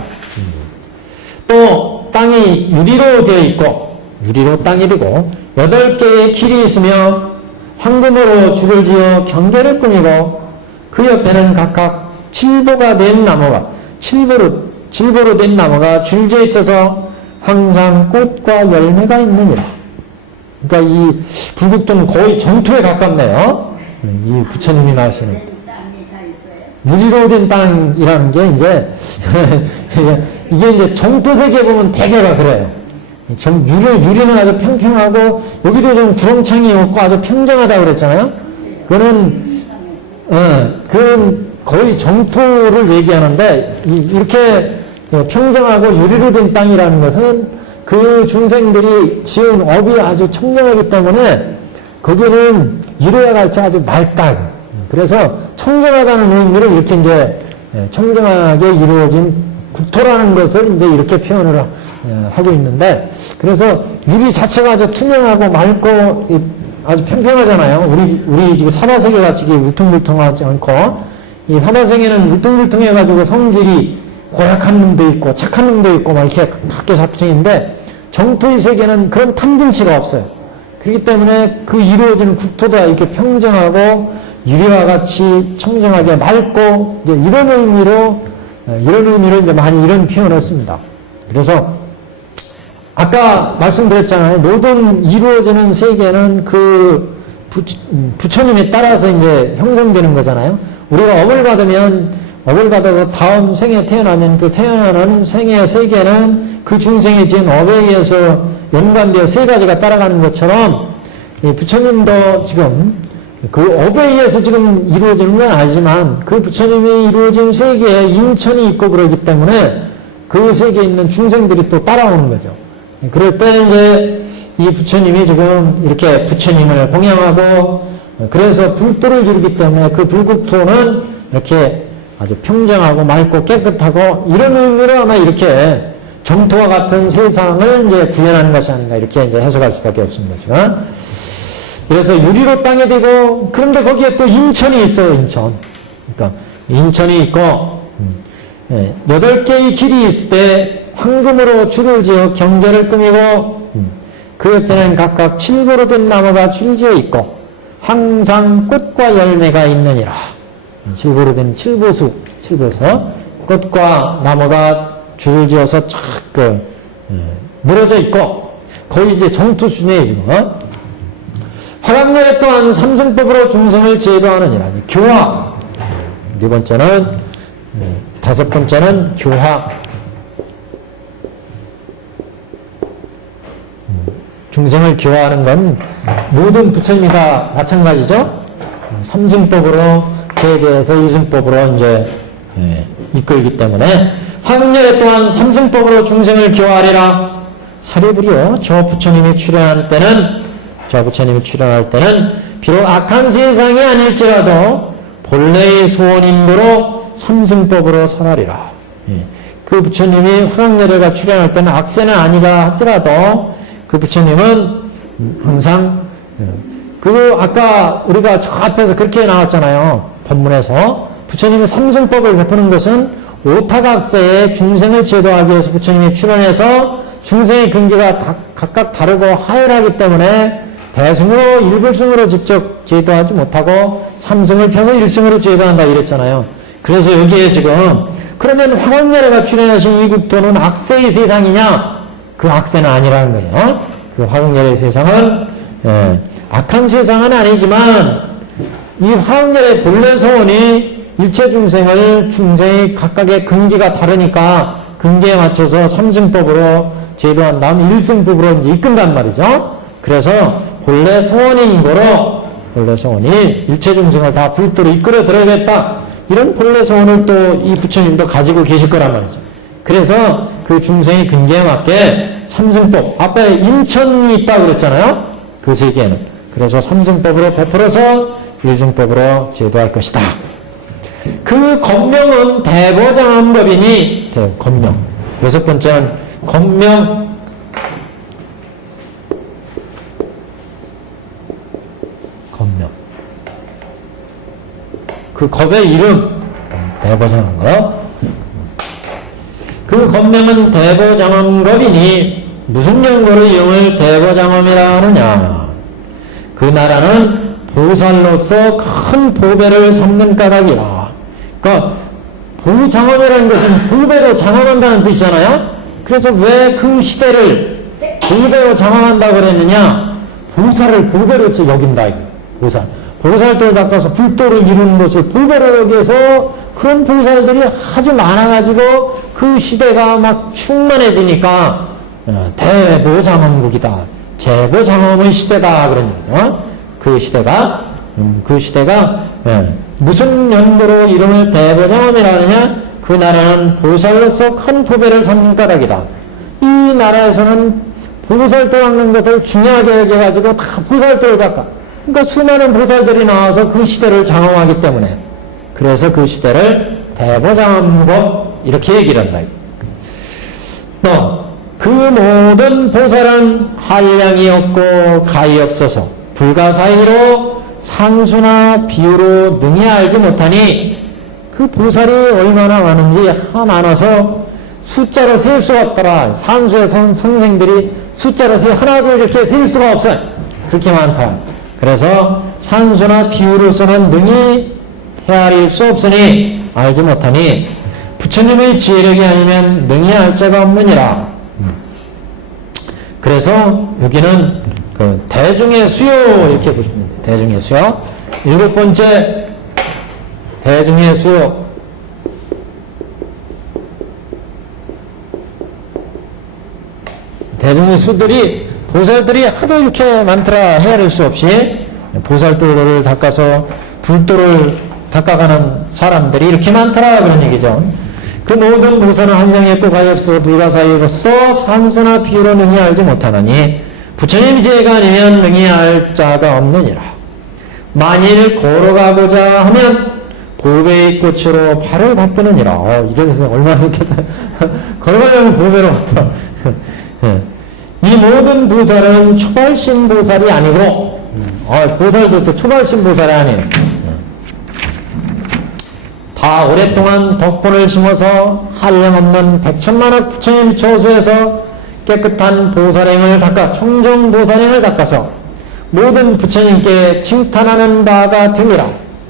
또 땅이 유리로 되어 있고 유리로 땅이 되고 8개의 길이 있으며 황금으로 줄을 지어 경계를 꾸미고 그 옆에는 각각 칠보가 된 나무가 칠보로 된 나무가 줄지어 있어서 항상 꽃과 열매가 있느니라. 그러니까 이 불국토는 거의 정토에 가깝네요. 이 부처님이 나오시는 유리로 된 땅이라는 게 이제 이게 이제 정토 세계 보면 대개가 그래요. 유리는 아주 평평하고 여기도 좀 구렁창이 없고 아주 평정하다고 그랬잖아요. 그건 거의 정토를 얘기하는데 이렇게 평정하고 유리로 된 땅이라는 것은 그 중생들이 지은 업이 아주 청정하기 때문에 거기는 이래야 같이 아주 맑다. 그래서 청정하다는 의미를 이렇게 이제 청정하게 이루어진 국토라는 것을 이제 이렇게 표현을 하고 있는데 그래서 유리 자체가 아주 투명하고 맑고 아주 평평하잖아요. 우리 지금 사바세계 같이 울퉁불퉁하지 않고 이 사바세계는 울퉁불퉁해가지고 성질이 고약한 놈도 있고 착한 놈도 있고 막 이렇게 각계 잡층인데 정토의 세계는 그런 탐진치가 없어요. 그렇기 때문에 그 이루어지는 국토도 이렇게 평정하고 유리와 같이 청정하게 맑고 이제 이런 의미로 이제 많이 이런 표현을 씁니다. 그래서 아까 말씀드렸잖아요. 모든 이루어지는 세계는 그 부처님에 따라서 이제 형성되는 거잖아요. 우리가 업을 받아서 다음 생에 태어나면 그 태어나는 생의 세계는 그 중생이 지은 업에 의해서 연관되어 세 가지가 따라가는 것처럼 부처님도 지금 그 업에 의해서 지금 이루어지는 건 아니지만 그 부처님이 이루어진 세계에 인천이 있고 그러기 때문에 그 세계에 있는 중생들이 또 따라오는 거죠. 그럴 때 이제 이 부처님이 지금 이렇게 부처님을 공양하고 그래서 불도를 이루기 때문에 그 불국토는 이렇게 아주 평정하고 맑고 깨끗하고 이런 의미로 아마 이렇게 정토와 같은 세상을 이제 구현하는 것이 아닌가 이렇게 이제 해석할 수밖에 없습니다. 지금. 그래서 유리로 땅이 되고 그런데 거기에 또 인천이 있어요. 인천. 그러니까 인천이 있고 8개의 길이 있을 때 황금으로 줄을 지어 경계를 꾸미고 그 옆에는 각각 칠보로 된 나무가 줄지어 있고 항상 꽃과 열매가 있느니라. 칠보로 된 칠보수, 칠보서 꽃과 나무가 줄을 지어서 쫙 늘어져 있고 거의 이제 정투 수준이에요 지금. 화강열애 또한 삼승법으로 중생을 제도하느니라. 교화. 네 번째는 다섯 번째는 교화. 중생을 교화하는 건 모든 부처님이 다 마찬가지죠. 삼승법으로 계대해서 이승법으로 이제 이끌기 때문에 화강열애 또한 삼승법으로 중생을 교화하리라. 사리불이요. 저 부처님이 출연할 때는 비록 악한 세상이 아닐지라도 본래의 소원인도로 삼승법으로 설하리라. 그 부처님이 화강열애가 출연할 때는 악세는 아니라 하더라도 그 부처님은 항상 아까 우리가 저 앞에서 그렇게 나왔잖아요. 법문에서 부처님이 삼승법을 베푸는 것은 오타각세에 중생을 제도하기 위해서 부처님이 출연해서 중생의 근기가 각각 다르고 하열하기 때문에 대승으로 일불승으로 직접 제도하지 못하고 삼승을 펴서 일승으로 제도한다 이랬잖아요. 그래서 여기에 지금 그러면 화강열애가 출연하신 이 국토는 악세의 세상이냐? 그 악세는 아니라는 거예요. 그 화강열애 세상은 악한 세상은 아니지만 이 화강열애 본래 소원이 일체 중생의 각각의 근기가 다르니까 근기에 맞춰서 삼승법으로 제도한 다음 일승법으로 이제 이끈단 말이죠. 그래서 본래 소원인 거로 본래 소원이 일체 중생을 다 불도로 이끌어 들어야겠다. 이런 본래 소원을 또 이 부처님도 가지고 계실 거란 말이죠. 그래서 그 중생의 근기에 맞게 삼승법, 앞에 인천이 있다고 그랬잖아요. 그 세계에는. 그래서 삼승법으로 베풀어서 일승법으로 제도할 것이다. 그 권명은 대보장엄법이니, 권명. 여섯 번째는 권명. 권명. 그 겁의 이름, 대보장엄법. 그 권명은 대보장엄법이니 무슨 연고로 이름을 대보장엄이라 하느냐. 그 나라는 보살로서 큰 보배를 삼는 까닭이라. 그러니까 보장엄이라는 것은 보배로 장엄한다는 뜻이잖아요. 그래서 왜 그 시대를 보배로 장엄한다고 그랬느냐. 보살을 보배로 여긴다. 보살. 보살도를 닦아서 불도를 이루는 것을 보배로 여기서 그런 보살들이 아주 많아가지고 그 시대가 막 충만해지니까 대보장엄국이다. 제보장엄의 시대다. 그런 얘기죠. 그 시대가 무슨 연도로 이름을 대보장엄이라 하느냐? 그 나라는 보살로서 큰 보배를 삼는 까닭이다. 이 나라에서는 보살도 닦는 것을 중요하게 여겨가지고 다 보살도를 닦아. 그러니까 수많은 보살들이 나와서 그 시대를 장엄하기 때문에 그래서 그 시대를 대보장엄국 이렇게 얘기를 한다. 또 그 모든 보살은 한량이 없고 가히 없어서 불가사의로 산수나 비유로 능히 알지 못하니 그 보살이 얼마나 많은지 많아서 숫자로 셀 수가 없더라. 산수의 선생들이 숫자로 하나도 이렇게 셀 수가 없어요. 그렇게 많다. 그래서 산수나 비유로서는 능히 헤아릴 수 없으니 알지 못하니 부처님의 지혜력이 아니면 능히 알 자가 없느니라. 그래서 여기는 그 대중의 수요 이렇게 보시면 돼요. 대중의 수요. 일곱 번째 대중의 수요. 대중의 수들이 보살들이 하도 이렇게 많더라 헤아릴 수 없이 보살도를 닦아서 불도를 닦아가는 사람들이 이렇게 많더라 그런 얘기죠. 그 모든 보살은 한량이 없고 가히 없어서 불가사의로서 산수나 비유로 능히 알지 못하느니 부처님 지혜가 아니면 능히 알 자가 없느니라. 만일 걸어가고자 하면 보배의 꽃으로 발을 받드느니라. 이래서 얼마나 이렇게 걸어가려면 보배로 받다. 이 모든 보살은 초발심 보살이 아니고 보살도 또 초발심 보살이 아니에요. 다 오랫동안 덕분을 심어서 한량없는 백천만억 부처님 처소에서 깨끗한 보살행을 닦아 청정 보살행을 닦아서 모든 부처님께 칭찬하는 바가 됩니다.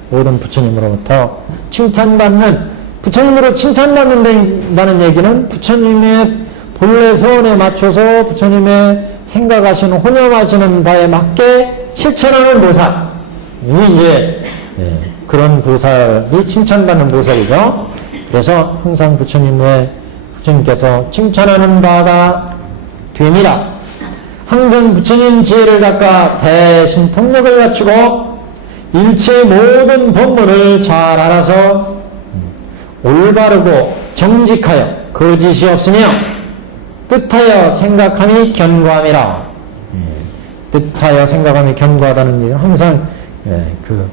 모든 부처님으로부터 칭찬받는, 부처님으로 칭찬받는다는 얘기는 부처님의 본래 소원에 맞춰서 부처님의 생각하시는, 혼념하시는 바에 맞게 실천하는 보살. 이 이제 그런 보살이 칭찬받는 보살이죠. 그래서 항상 부처님께서 칭찬하는 바가 됩니다. 항상 부처님 지혜를 닦아 대신 통력을 갖추고 일체 모든 법문을 잘 알아서 올바르고 정직하여 거짓이 없으며 뜻하여 생각함이 견고함이라. 뜻하여 생각함이 견고하다는 얘기는 항상 그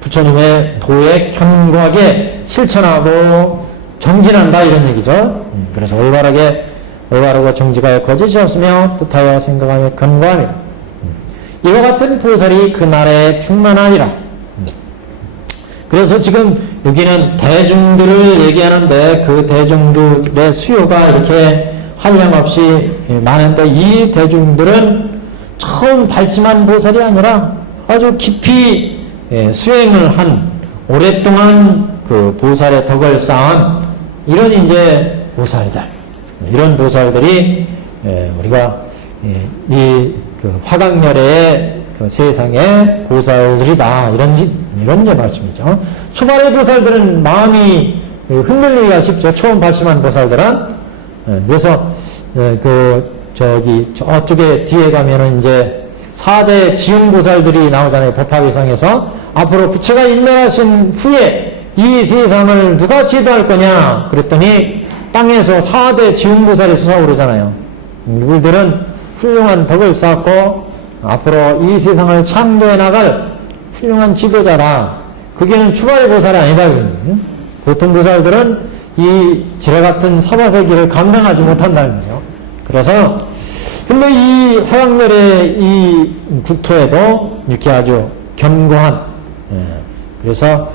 부처님의 도에 견고하게 실천하고 정진한다 이런 얘기죠. 그래서 올바르고 정직하여 거짓이 없으며 뜻하여 생각함이 견고함이라. 이와 같은 보살이 그날에 충만하리라. 그래서 지금 여기는 대중들을 얘기하는데 그 대중들의 수요가 이렇게 한량없이 많은데 이 대중들은 처음 발심한 보살이 아니라 아주 깊이 수행을 한 오랫동안 그 보살의 덕을 쌓은 이런 이제 보살들, 이런 보살들이 우리가 이 그 화강열의 그 세상의 보살들이다 이런 말씀이죠. 초반의 보살들은 마음이 흔들리기가 쉽죠. 처음 발심한 보살들은. 그래서 저쪽에 뒤에 가면은 이제 4대 지용보살들이 나오잖아요. 법화위상에서. 앞으로 부처가 일멸하신 후에 이 세상을 누가 지도할 거냐 그랬더니 땅에서 4대 지용보살이 솟아오르잖아요. 이들은 훌륭한 덕을 쌓고 앞으로 이 세상을 창조해 나갈 훌륭한 지도자라. 그게는 초발의 보살이 아니다. 보통 보살들은 이 지뢰 같은 사바세기를 감당하지 못한다는 거죠. 그래서 근데 이 화양멸의 이 국토에도 이렇게 아주 견고한 그래서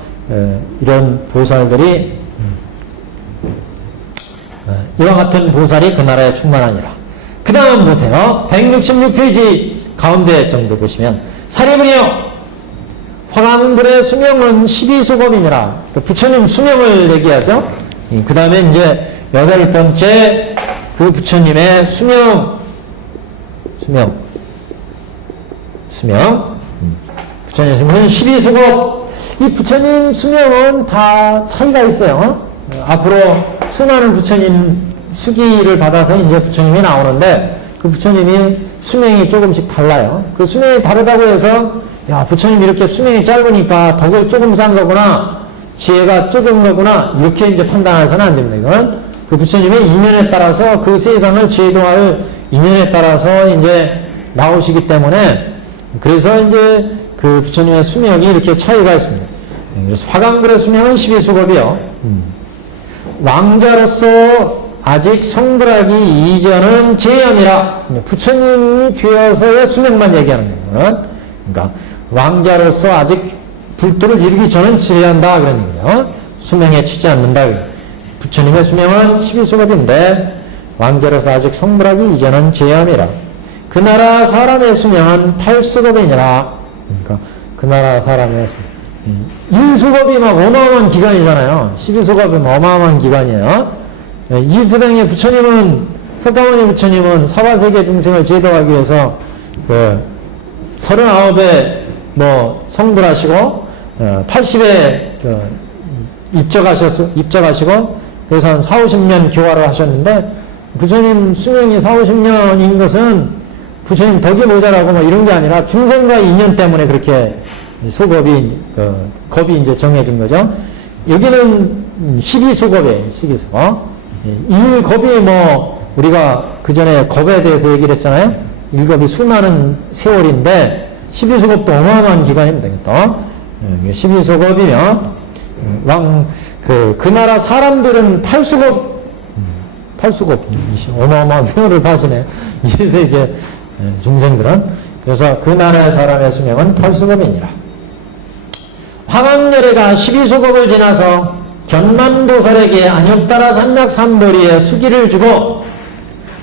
이런 보살들이 이와 같은 보살이 그 나라에 충만하니라. 그 다음 보세요. 166페이지 가운데 정도 보시면 사리부리여 화강불의 수명은 12수겁이니라. 부처님 수명을 얘기하죠. 그 다음에 이제 8번째 그 부처님의 수명 부처님 수명은 12수겁. 이 부처님 수명은 다 차이가 있어요. 앞으로 수많은 부처님 수기를 받아서 이제 부처님이 나오는데 그 부처님이 수명이 조금씩 달라요. 그 수명이 다르다고 해서 야 부처님 이렇게 수명이 짧으니까 덕을 조금 쌓은 거구나, 지혜가 적은 거구나 이렇게 이제 판단해서는 안 됩니다. 이건 그 부처님의 인연에 따라서 그 세상을 제도할 인연에 따라서 이제 나오시기 때문에 그래서 이제 그 부처님의 수명이 이렇게 차이가 있습니다. 그래서 화강불의 수명은 12수겁이요. 왕자로서 아직 성불하기 이전은 제염이라. 부처님이 되어서의 수명만 얘기하는 거예요. 그러니까 왕자로서 아직 불도를 이루기 전은 제한다 그런 얘기예요. 수명에 치지 않는다. 부처님의 수명은 12수겁인데 왕자로서 아직 성불하기 이전은 제염이라. 그 나라 사람의 수명은 8수겁이니라. 그러니까 그 나라 사람의 1수겁이 막 어마어마한 기간이잖아요. 12수겁이면 어마어마한 기간이에요. 이 부당의 부처님은, 석가모니 부처님은 사바세계 중생을 제도하기 위해서 39에 성불하시고 80에 입적하시고 그래서 한 40-50년 교화를 하셨는데 부처님 수명이 40-50년인 것은 부처님 덕이 모자라고 이런 게 아니라 중생과의 인연 때문에 그렇게 소겁이 겁이 이제 정해진 거죠. 여기는 12수겁이에요. 12수겁. 1겁이 우리가 그 전에 겁에 대해서 얘기를 했잖아요. 1겁이 수많은 세월인데 12수겁도 어마어마한 기간입니다. 또 12수겁이면 그 나라 사람들은 8수겁 어마어마한 세월을 사시네. 2세계 중생들은. 그래서 그 나라의 사람의 수명은 8수겁이니라. 화강열애가 12수겁을 지나서 견만보살에게 안역따라 삼맥삼보리에 수기를 주고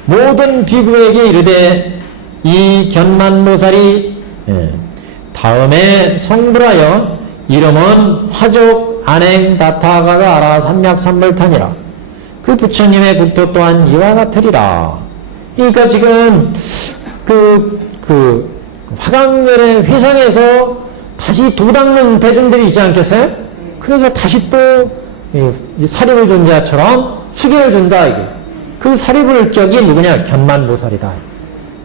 모든 비구에게 이르되 이 견만보살이 다음에 성불하여 이름은 화족 안행 다타가다 아라 삼맥삼벌탄이라. 그 부처님의 국토 또한 이와 같으리라. 그러니까 지금 화강열의 회상에서 다시 도닦는 대중들이 있지 않겠어요? 그래서 다시 또 사립을 존재처럼 수계를 준다 이게. 그 사립을 격이 누구냐? 견만보살이다.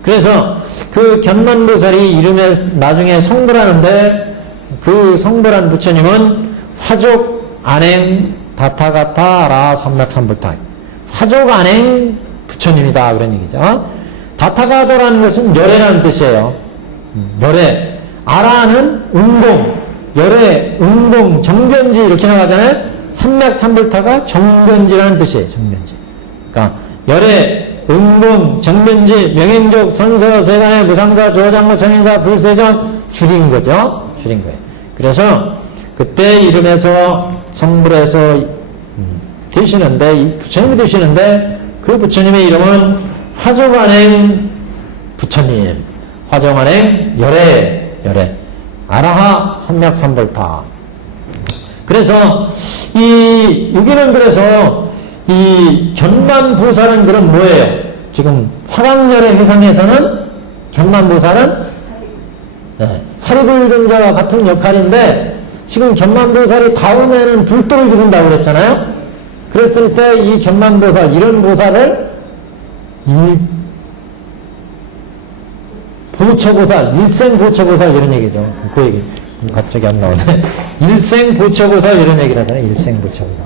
그래서 그 견만보살이 이름에 나중에 성불하는데 그 성불한 부처님은 화족 안행 다타가타 라 삼맥삼불타. 화족 안행 부처님이다 그런 얘기죠. 다타가도라는 것은 열애라는 뜻이에요. 열애. 아라는 운동, 열애, 운동, 정변지 이렇게 나가잖아요. 삼맥삼불타가 정변지라는 뜻이에요. 정변지. 그러니까 열애, 운동, 정변지, 명행족, 선서, 세간의 무상사, 조장모, 정인사, 불세전 줄인 거죠. 줄인 거예요. 그래서 그때 이름에서 성불해서 되시는데 이 부처님이 되시는데 그 부처님의 이름은 화족안행 부처님, 화족안행 열애 아라하 삼맥삼벌타. 그래서 여기는 그래서 이 견만보살은 그럼 뭐예요? 지금 화강열의 회상에서는 견만보살은 사리불존자와 같은 역할인데 지금 견만보살이 다음에는 불도를 기른다고 그랬잖아요. 그랬을 때 이 견만보살 이런 보살을 보처보살, 일생보처보살 이런 얘기죠. 그 얘기 갑자기 안 나오네. 일생보처보살 이런 얘기를 하잖아요. 일생보처보살.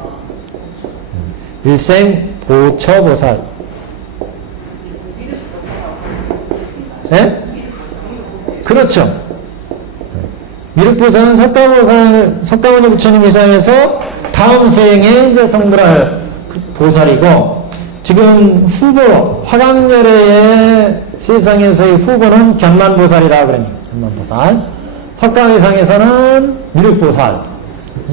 일생보처보살. 예? 그렇죠. 미륵보살은 석가모니 부처님 위상에서 다음 생에 이제 성불할 보살이고, 지금 후보, 화강열애의 세상에서의 후보는 견만보살이라 그럽니다. 견만보살. 석가위상에서는 미륵보살.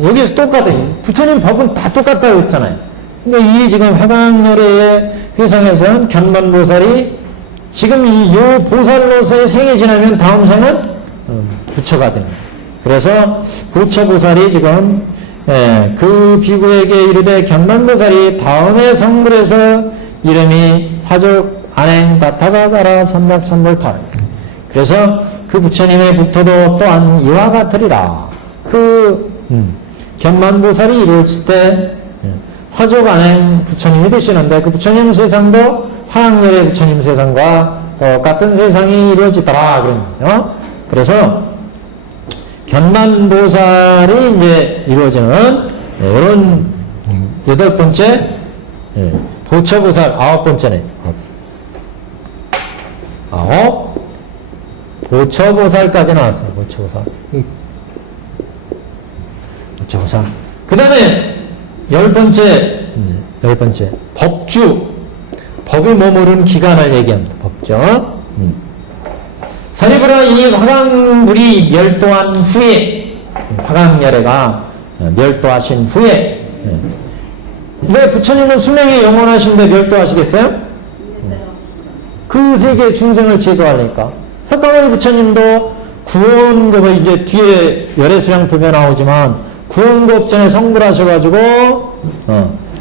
여기서 똑같아요. 부처님 법은 다 똑같다고 했잖아요. 그러니까 이 지금 화강열애의 회상에서는 견만보살이 지금 요 보살로서의 생이 지나면 다음 생은 부처가 됩니다. 그래서 부처보살이 지금 그 비구에게 이르되 견만보살이 다음에 성불해서 이름이 화족 안행 다타가다라 삼맥삼벌타. 그래서 그 부처님의 국토도 또한 이와 같으리라. 그 견만보살이 이루어질 때 화족 안행 부처님이 되시는데 그 부처님 세상도 화양열의 부처님 세상과 똑같은 세상이 이루어지더라 그런 거죠. 그래서 견만보살이 이제 이루어지는 이런 8번째 보처보살 9번째네. 9 보처보살까지 나왔어요. 보처보살. 그 다음에 10번째 법주. 법이 머무른 기간을 얘기합니다. 법죠. 사리불하 이 화강불이 멸도한 후에, 화강열애가 멸도하신 후에, 왜 부처님은 수명이 영원하신데 멸도하시겠어요? 그 세계 중생을 제도하려니까. 석가모니 부처님도 구원급을 이제 뒤에 열애수양법에 나오지만 구원급 전에 성불하셔가지고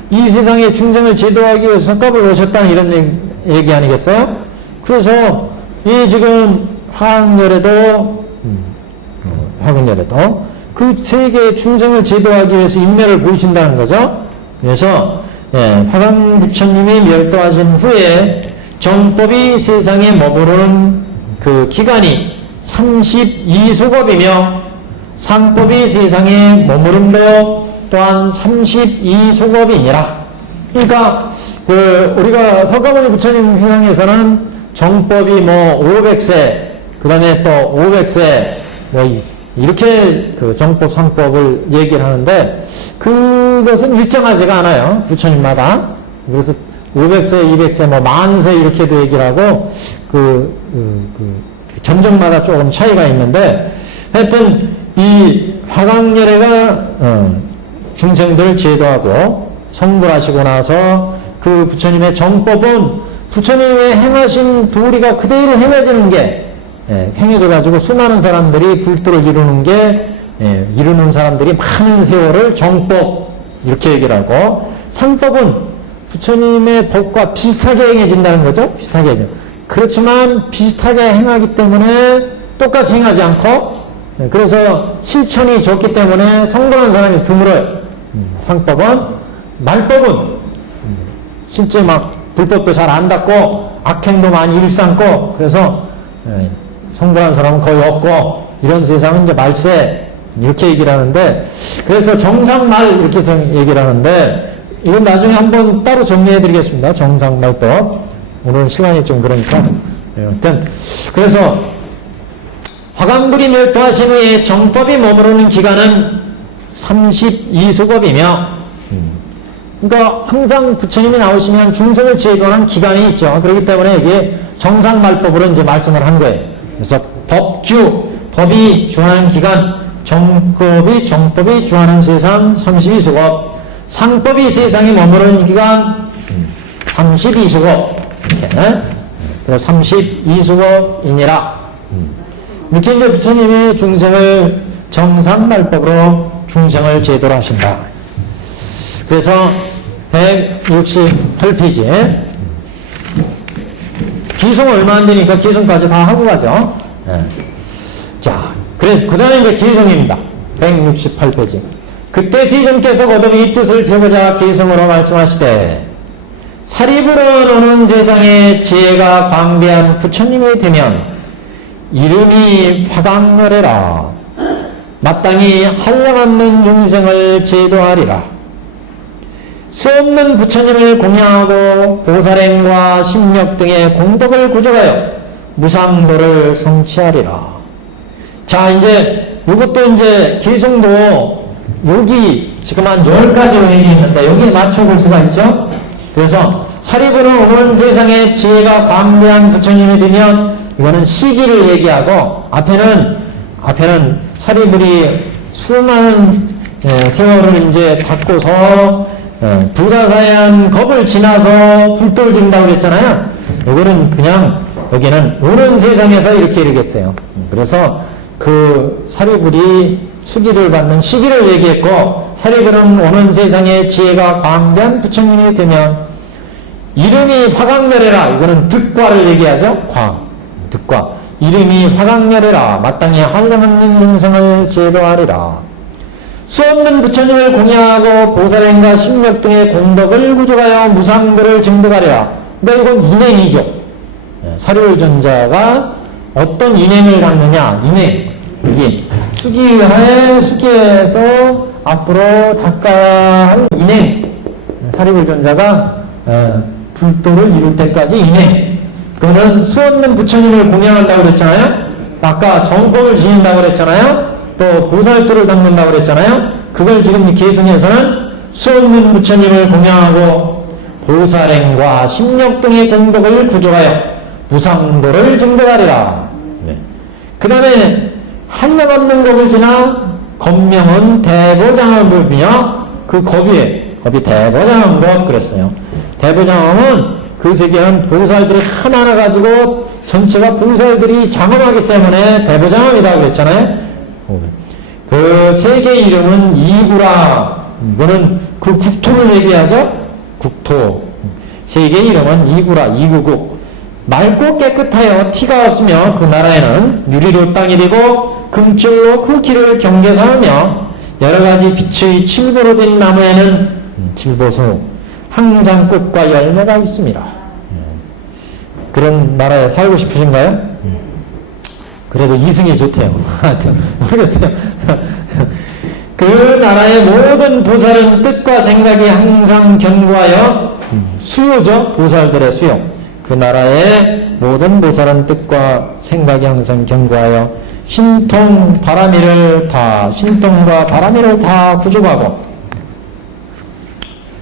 이 세상의 중생을 제도하기 위해서 석가를 오셨다는 이런 얘기 아니겠어요? 그래서 이 지금 화강열애도 그 세계의 중생을 제도하기 위해서 인매를 보이신다는 거죠. 그래서 화강 부처님이 멸도하신 후에 정법이 세상에 머무르는 그 기간이 32소겁이며 상법이 세상에 머무름도 또한 32소겁이니라. 그러니까 우리가 석가모니 부처님 회상에서는 정법이 500세, 그 다음에 또 500세 이렇게 그 정법 상법을 얘기를 하는데 그것은 일정하지가 않아요. 부처님마다. 그래서 500세, 200세, 만세 이렇게도 얘기를 하고 전정마다 조금 차이가 있는데 하여튼 이 화강열애가 중생들을 제도하고 성불하시고 나서 그 부처님의 정법은 부처님의 행하신 도리가 그대로 행해지는 게 행해져가지고 수많은 사람들이 불도를 이루는 사람들이 많은 세월을 정법, 이렇게 얘기를 하고, 상법은 부처님의 법과 비슷하게 행해진다는 거죠. 비슷하게 해요. 그렇지만 비슷하게 행하기 때문에 똑같이 행하지 않고, 그래서 실천이 적기 때문에 성불한 사람이 드물어요. 상법은. 말법은 실제 막 불법도 잘 안 닦고 악행도 많이 일삼고, 그래서 성불한 사람은 거의 없고, 이런 세상은 이제 말세, 이렇게 얘기를 하는데, 그래서 정상말 이렇게 얘기를 하는데, 이건 나중에 한번 따로 정리해 드리겠습니다. 정상말법. 오늘 시간이 좀 그러니까. 아무튼 그래서 화강불이 멸도하신 후에 정법이 머무르는 기간은 32수겁이며, 그러니까 항상 부처님이 나오시면 중생을 제도하는 기간이 있죠. 그렇기 때문에 이게 정상말법으로 이제 말씀을 한 거예요. 그래서 법이 주하는 기간, 정법이 주하는 세상 32수겁, 상법이 세상에 머무르는 기간 32수겁, 이렇게. 그래서 32수겁이니라. 이렇게 이제 부처님이 중생을 정상말법으로 중생을 제도로 하신다. 그래서 168페이지에 기송 얼마 안 되니까 기송까지 다 하고 가죠. 자, 그래서 그 다음에 이제 기송입니다. 168페이지. 그때 세존께서 거듭 이 뜻을 펴고자 기송으로 말씀하시되, 사리불은 오는 세상에 지혜가 광대한 부처님이 되면 이름이 화강멸해라. 마땅히 한량없는 중생을 제도하리라. 수없는 부처님을 공양하고 보살행과 심력 등의 공덕을 구족하여 무상도를 성취하리라. 자, 이제 이것도 이제 기송도 여기 지금 한 10가지로 얘기했는데 여기에 맞춰볼 수가 있죠. 그래서 사리불은 오는 세상에 지혜가 광대한 부처님이 되면, 이거는 시기를 얘기하고, 앞에는 사리불이 수많은 세월을 이제 닦고서 불가사의한 겁을 지나서 불도를 지른다고 그랬잖아요. 이거는 그냥 여기는 오는 세상에서 이렇게 이르겠어요. 그래서 그 사리불이 수기를 받는 시기를 얘기했고, 사리불은 오는 세상에 지혜가 광대한 부처님이 되면 이름이 화강멸해라. 이거는 득과를 얘기하죠. 득과. 이름이 화강멸해라. 마땅히 한량없는 중생을 제도하리라. 수없는 부처님을 공양하고 보살행과 심력 등의 공덕을 구족하여 무상도를 증득하리라. 그러니까 이건 인행이죠. 사리불 전자가 어떤 인행을 닦느냐. 인행. 이게 수기에서 앞으로 닦아야 할 인행. 사리불 전자가 불도를 이룰 때까지 인행. 그거는 수없는 부처님을 공양한다고 그랬잖아요. 아까 정법을 지닌다고 그랬잖아요. 또 보살도를 닦는다고 그랬잖아요. 그걸 지금 계승해서는 수없는 부처님을 공양하고 보살행과 심력 등의 공덕을 구족하여 무상도를 증득하리라. 그 다음에 한량없는 겁을 지나 겁명은 대보장엄법이며, 그 겁이 대보장엄법 그랬어요. 대보장엄은 그 세계는 보살들이 하나하나 가지고 전체가 보살들이 장엄하기 때문에 대보장엄이다 그랬잖아요. 그 세계 이름은 이구라. 이거는 그 국토를 얘기하죠. 국토. 세계 이름은 이구라. 이구국. 맑고 깨끗하여 티가 없으며 그 나라에는 유리로 땅이리고 금줄로 그 길을 경계사하며 여러가지 빛의 칠보로 된 나무에는 칠보수 항상 꽃과 열매가 있습니다. 그런 나라에 살고 싶으신가요? 그래도 이승이 좋대요. 모르겠어요. 그 나라의 모든 보살은 뜻과 생각이 항상 견고하여, 수요죠. 보살들의 수요. 그 나라의 모든 보살은 뜻과 생각이 항상 견고하여 신통과 바람이를 다 구족하고,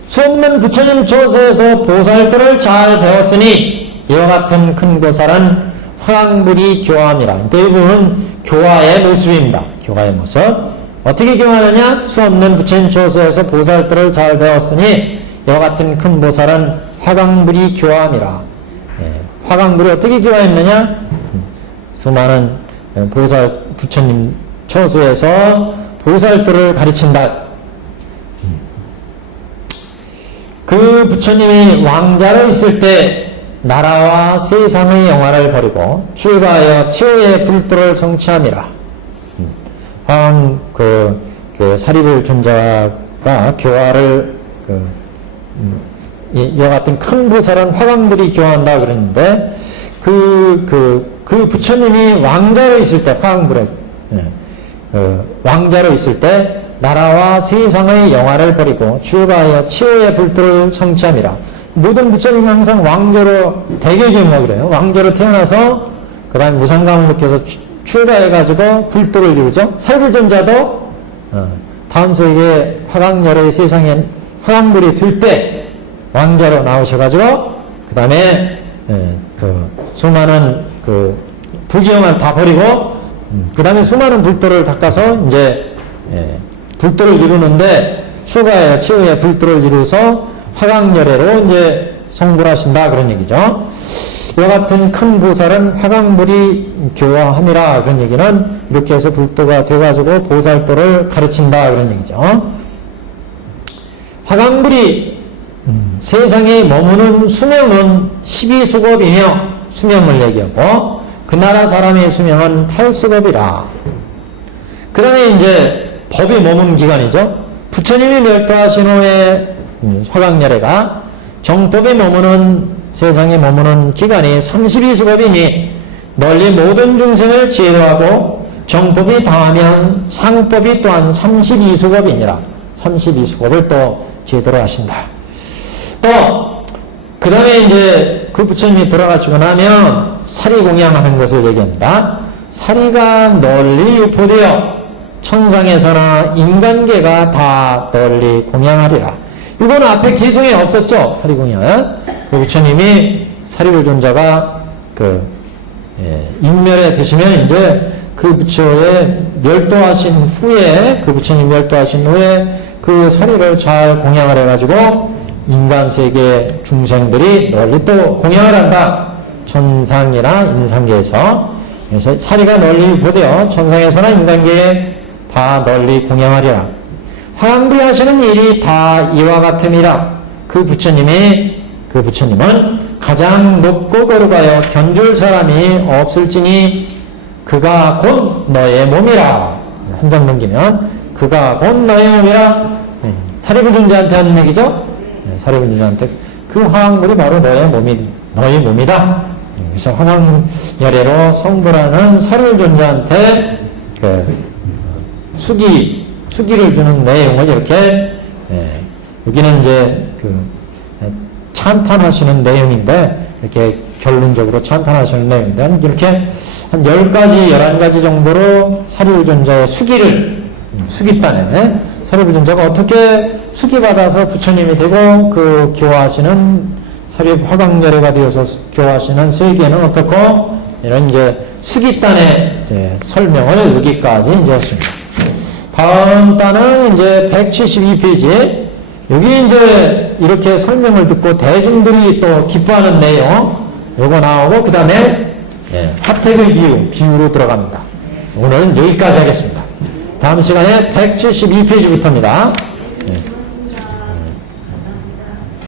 수없는 부처님 조서에서 보살들을 잘 배웠으니 이와 같은 큰 보살은 화강불이 교화함이라. 대부분은 교화의 모습입니다. 교화의 모습. 어떻게 교화하느냐? 수없는 부처님 조서에서 보살들을 잘 배웠으니 이와 같은 큰 보살은 화강불이 교화함이라. 화강불이 어떻게 교화했느냐? 수많은 보살 부처님 처소에서 보살들을 가르친다. 그 부처님이 왕자로 있을 때 나라와 세상의 영화를 버리고 출가하여 치유의 불도를 성취함이라. 그 사리불 존자가 교화를 이와 같은 큰 보살은 화강들이 교화한다 그랬는데 그 부처님이 왕자로 있을 때 화강불에 왕자로 있을 때 나라와 세상의 영화를 버리고 출가하여 치유의 불도를 성취함이라. 모든 부처님이 항상 왕자로 대개경마 그래요. 왕자로 태어나서 그 다음에 무상감을 느껴서 출가해가지고 불도를 이루죠. 사리불존자도 다음 세계 화강열의 세상에 화강불이 들 때 왕자로 나오셔가지고 그 다음에 그 수많은 그 부귀영화를 다 버리고 그 다음에 수많은 불도를 닦아서 이제 불도를 이루는데 출가해 치유의 불도를 이루어서 화강열애로 이제 성불하신다 그런 얘기죠. 이와 같은 큰 보살은 화강불이 교화함이라 그런 얘기는 이렇게 해서 불도가 돼가지고 보살도를 가르친다 그런 얘기죠. 화강불이 세상에 머무는 수명은 12수겁이며 수명을 얘기하고 그 나라 사람의 수명은 8수겁이라. 그 다음에 이제 법이 머문 기간이죠. 부처님이 멸도하신 후에 화강열애가 정법에 머무는 세상에 머무는 기간이 32수겁이니 널리 모든 중생을 지혜로하고 정법이 다하면 상법이 또한 32수겁이니라. 32수겁을 또 지혜도록 하신다. 또 그 다음에 이제 그 부처님이 돌아가시고 나면 사리공양하는 것을 얘기합니다. 사리가 널리 유포되어 천상에서나 인간계가 다 널리 공양하리라. 이건 앞에 개성에 없었죠. 사리공양은. 그 부처님이 사리불존자가 인멸에 드시면 이제 그 부처의 멸도하신 후에 그 부처님 멸도하신 후에 그 사리를 잘 공양을 해가지고 인간 세계 중생들이 널리 또 공양을 한다. 천상이나 인상계에서. 그래서 사리가 널리 유포되어 천상에서나 인간계에 다 널리 공양하리라. 화강불이 하시는 일이 다 이와 같음이라. 그 부처님은 가장 높고 거룩하여 견줄 사람이 없을지니 그가 곧 너의 몸이라. 한 장 넘기면 그가 곧 너의 몸이라. 사리불존자한테 하는 얘기죠. 사리불존자한테 그 화강불이 바로 너의 몸이다. 그래서 화강열애로 성불하는 사리불존자한테 수기를 주는 내용을 이렇게 여기는 이제 찬탄하시는 내용인데 이렇게 결론적으로 찬탄하시는 내용인데 이렇게 한 10가지, 11가지 정도로 사리불존자의 수기단에 사리불존자가 어떻게 수기받아서 부처님이 되고 그 교화하시는 화강열애가 되어서 교화하시는 세계는 어떻고 이런 이제 수기단의 설명을 여기까지 이제 했습니다. 다음 단은 이제 172페이지. 여기 이제 이렇게 설명을 듣고 대중들이 또 기뻐하는 내용 요거 나오고 그 다음에 화택의 비유로 들어갑니다. 오늘은 여기까지 하겠습니다. 다음 시간에 172페이지부터입니다.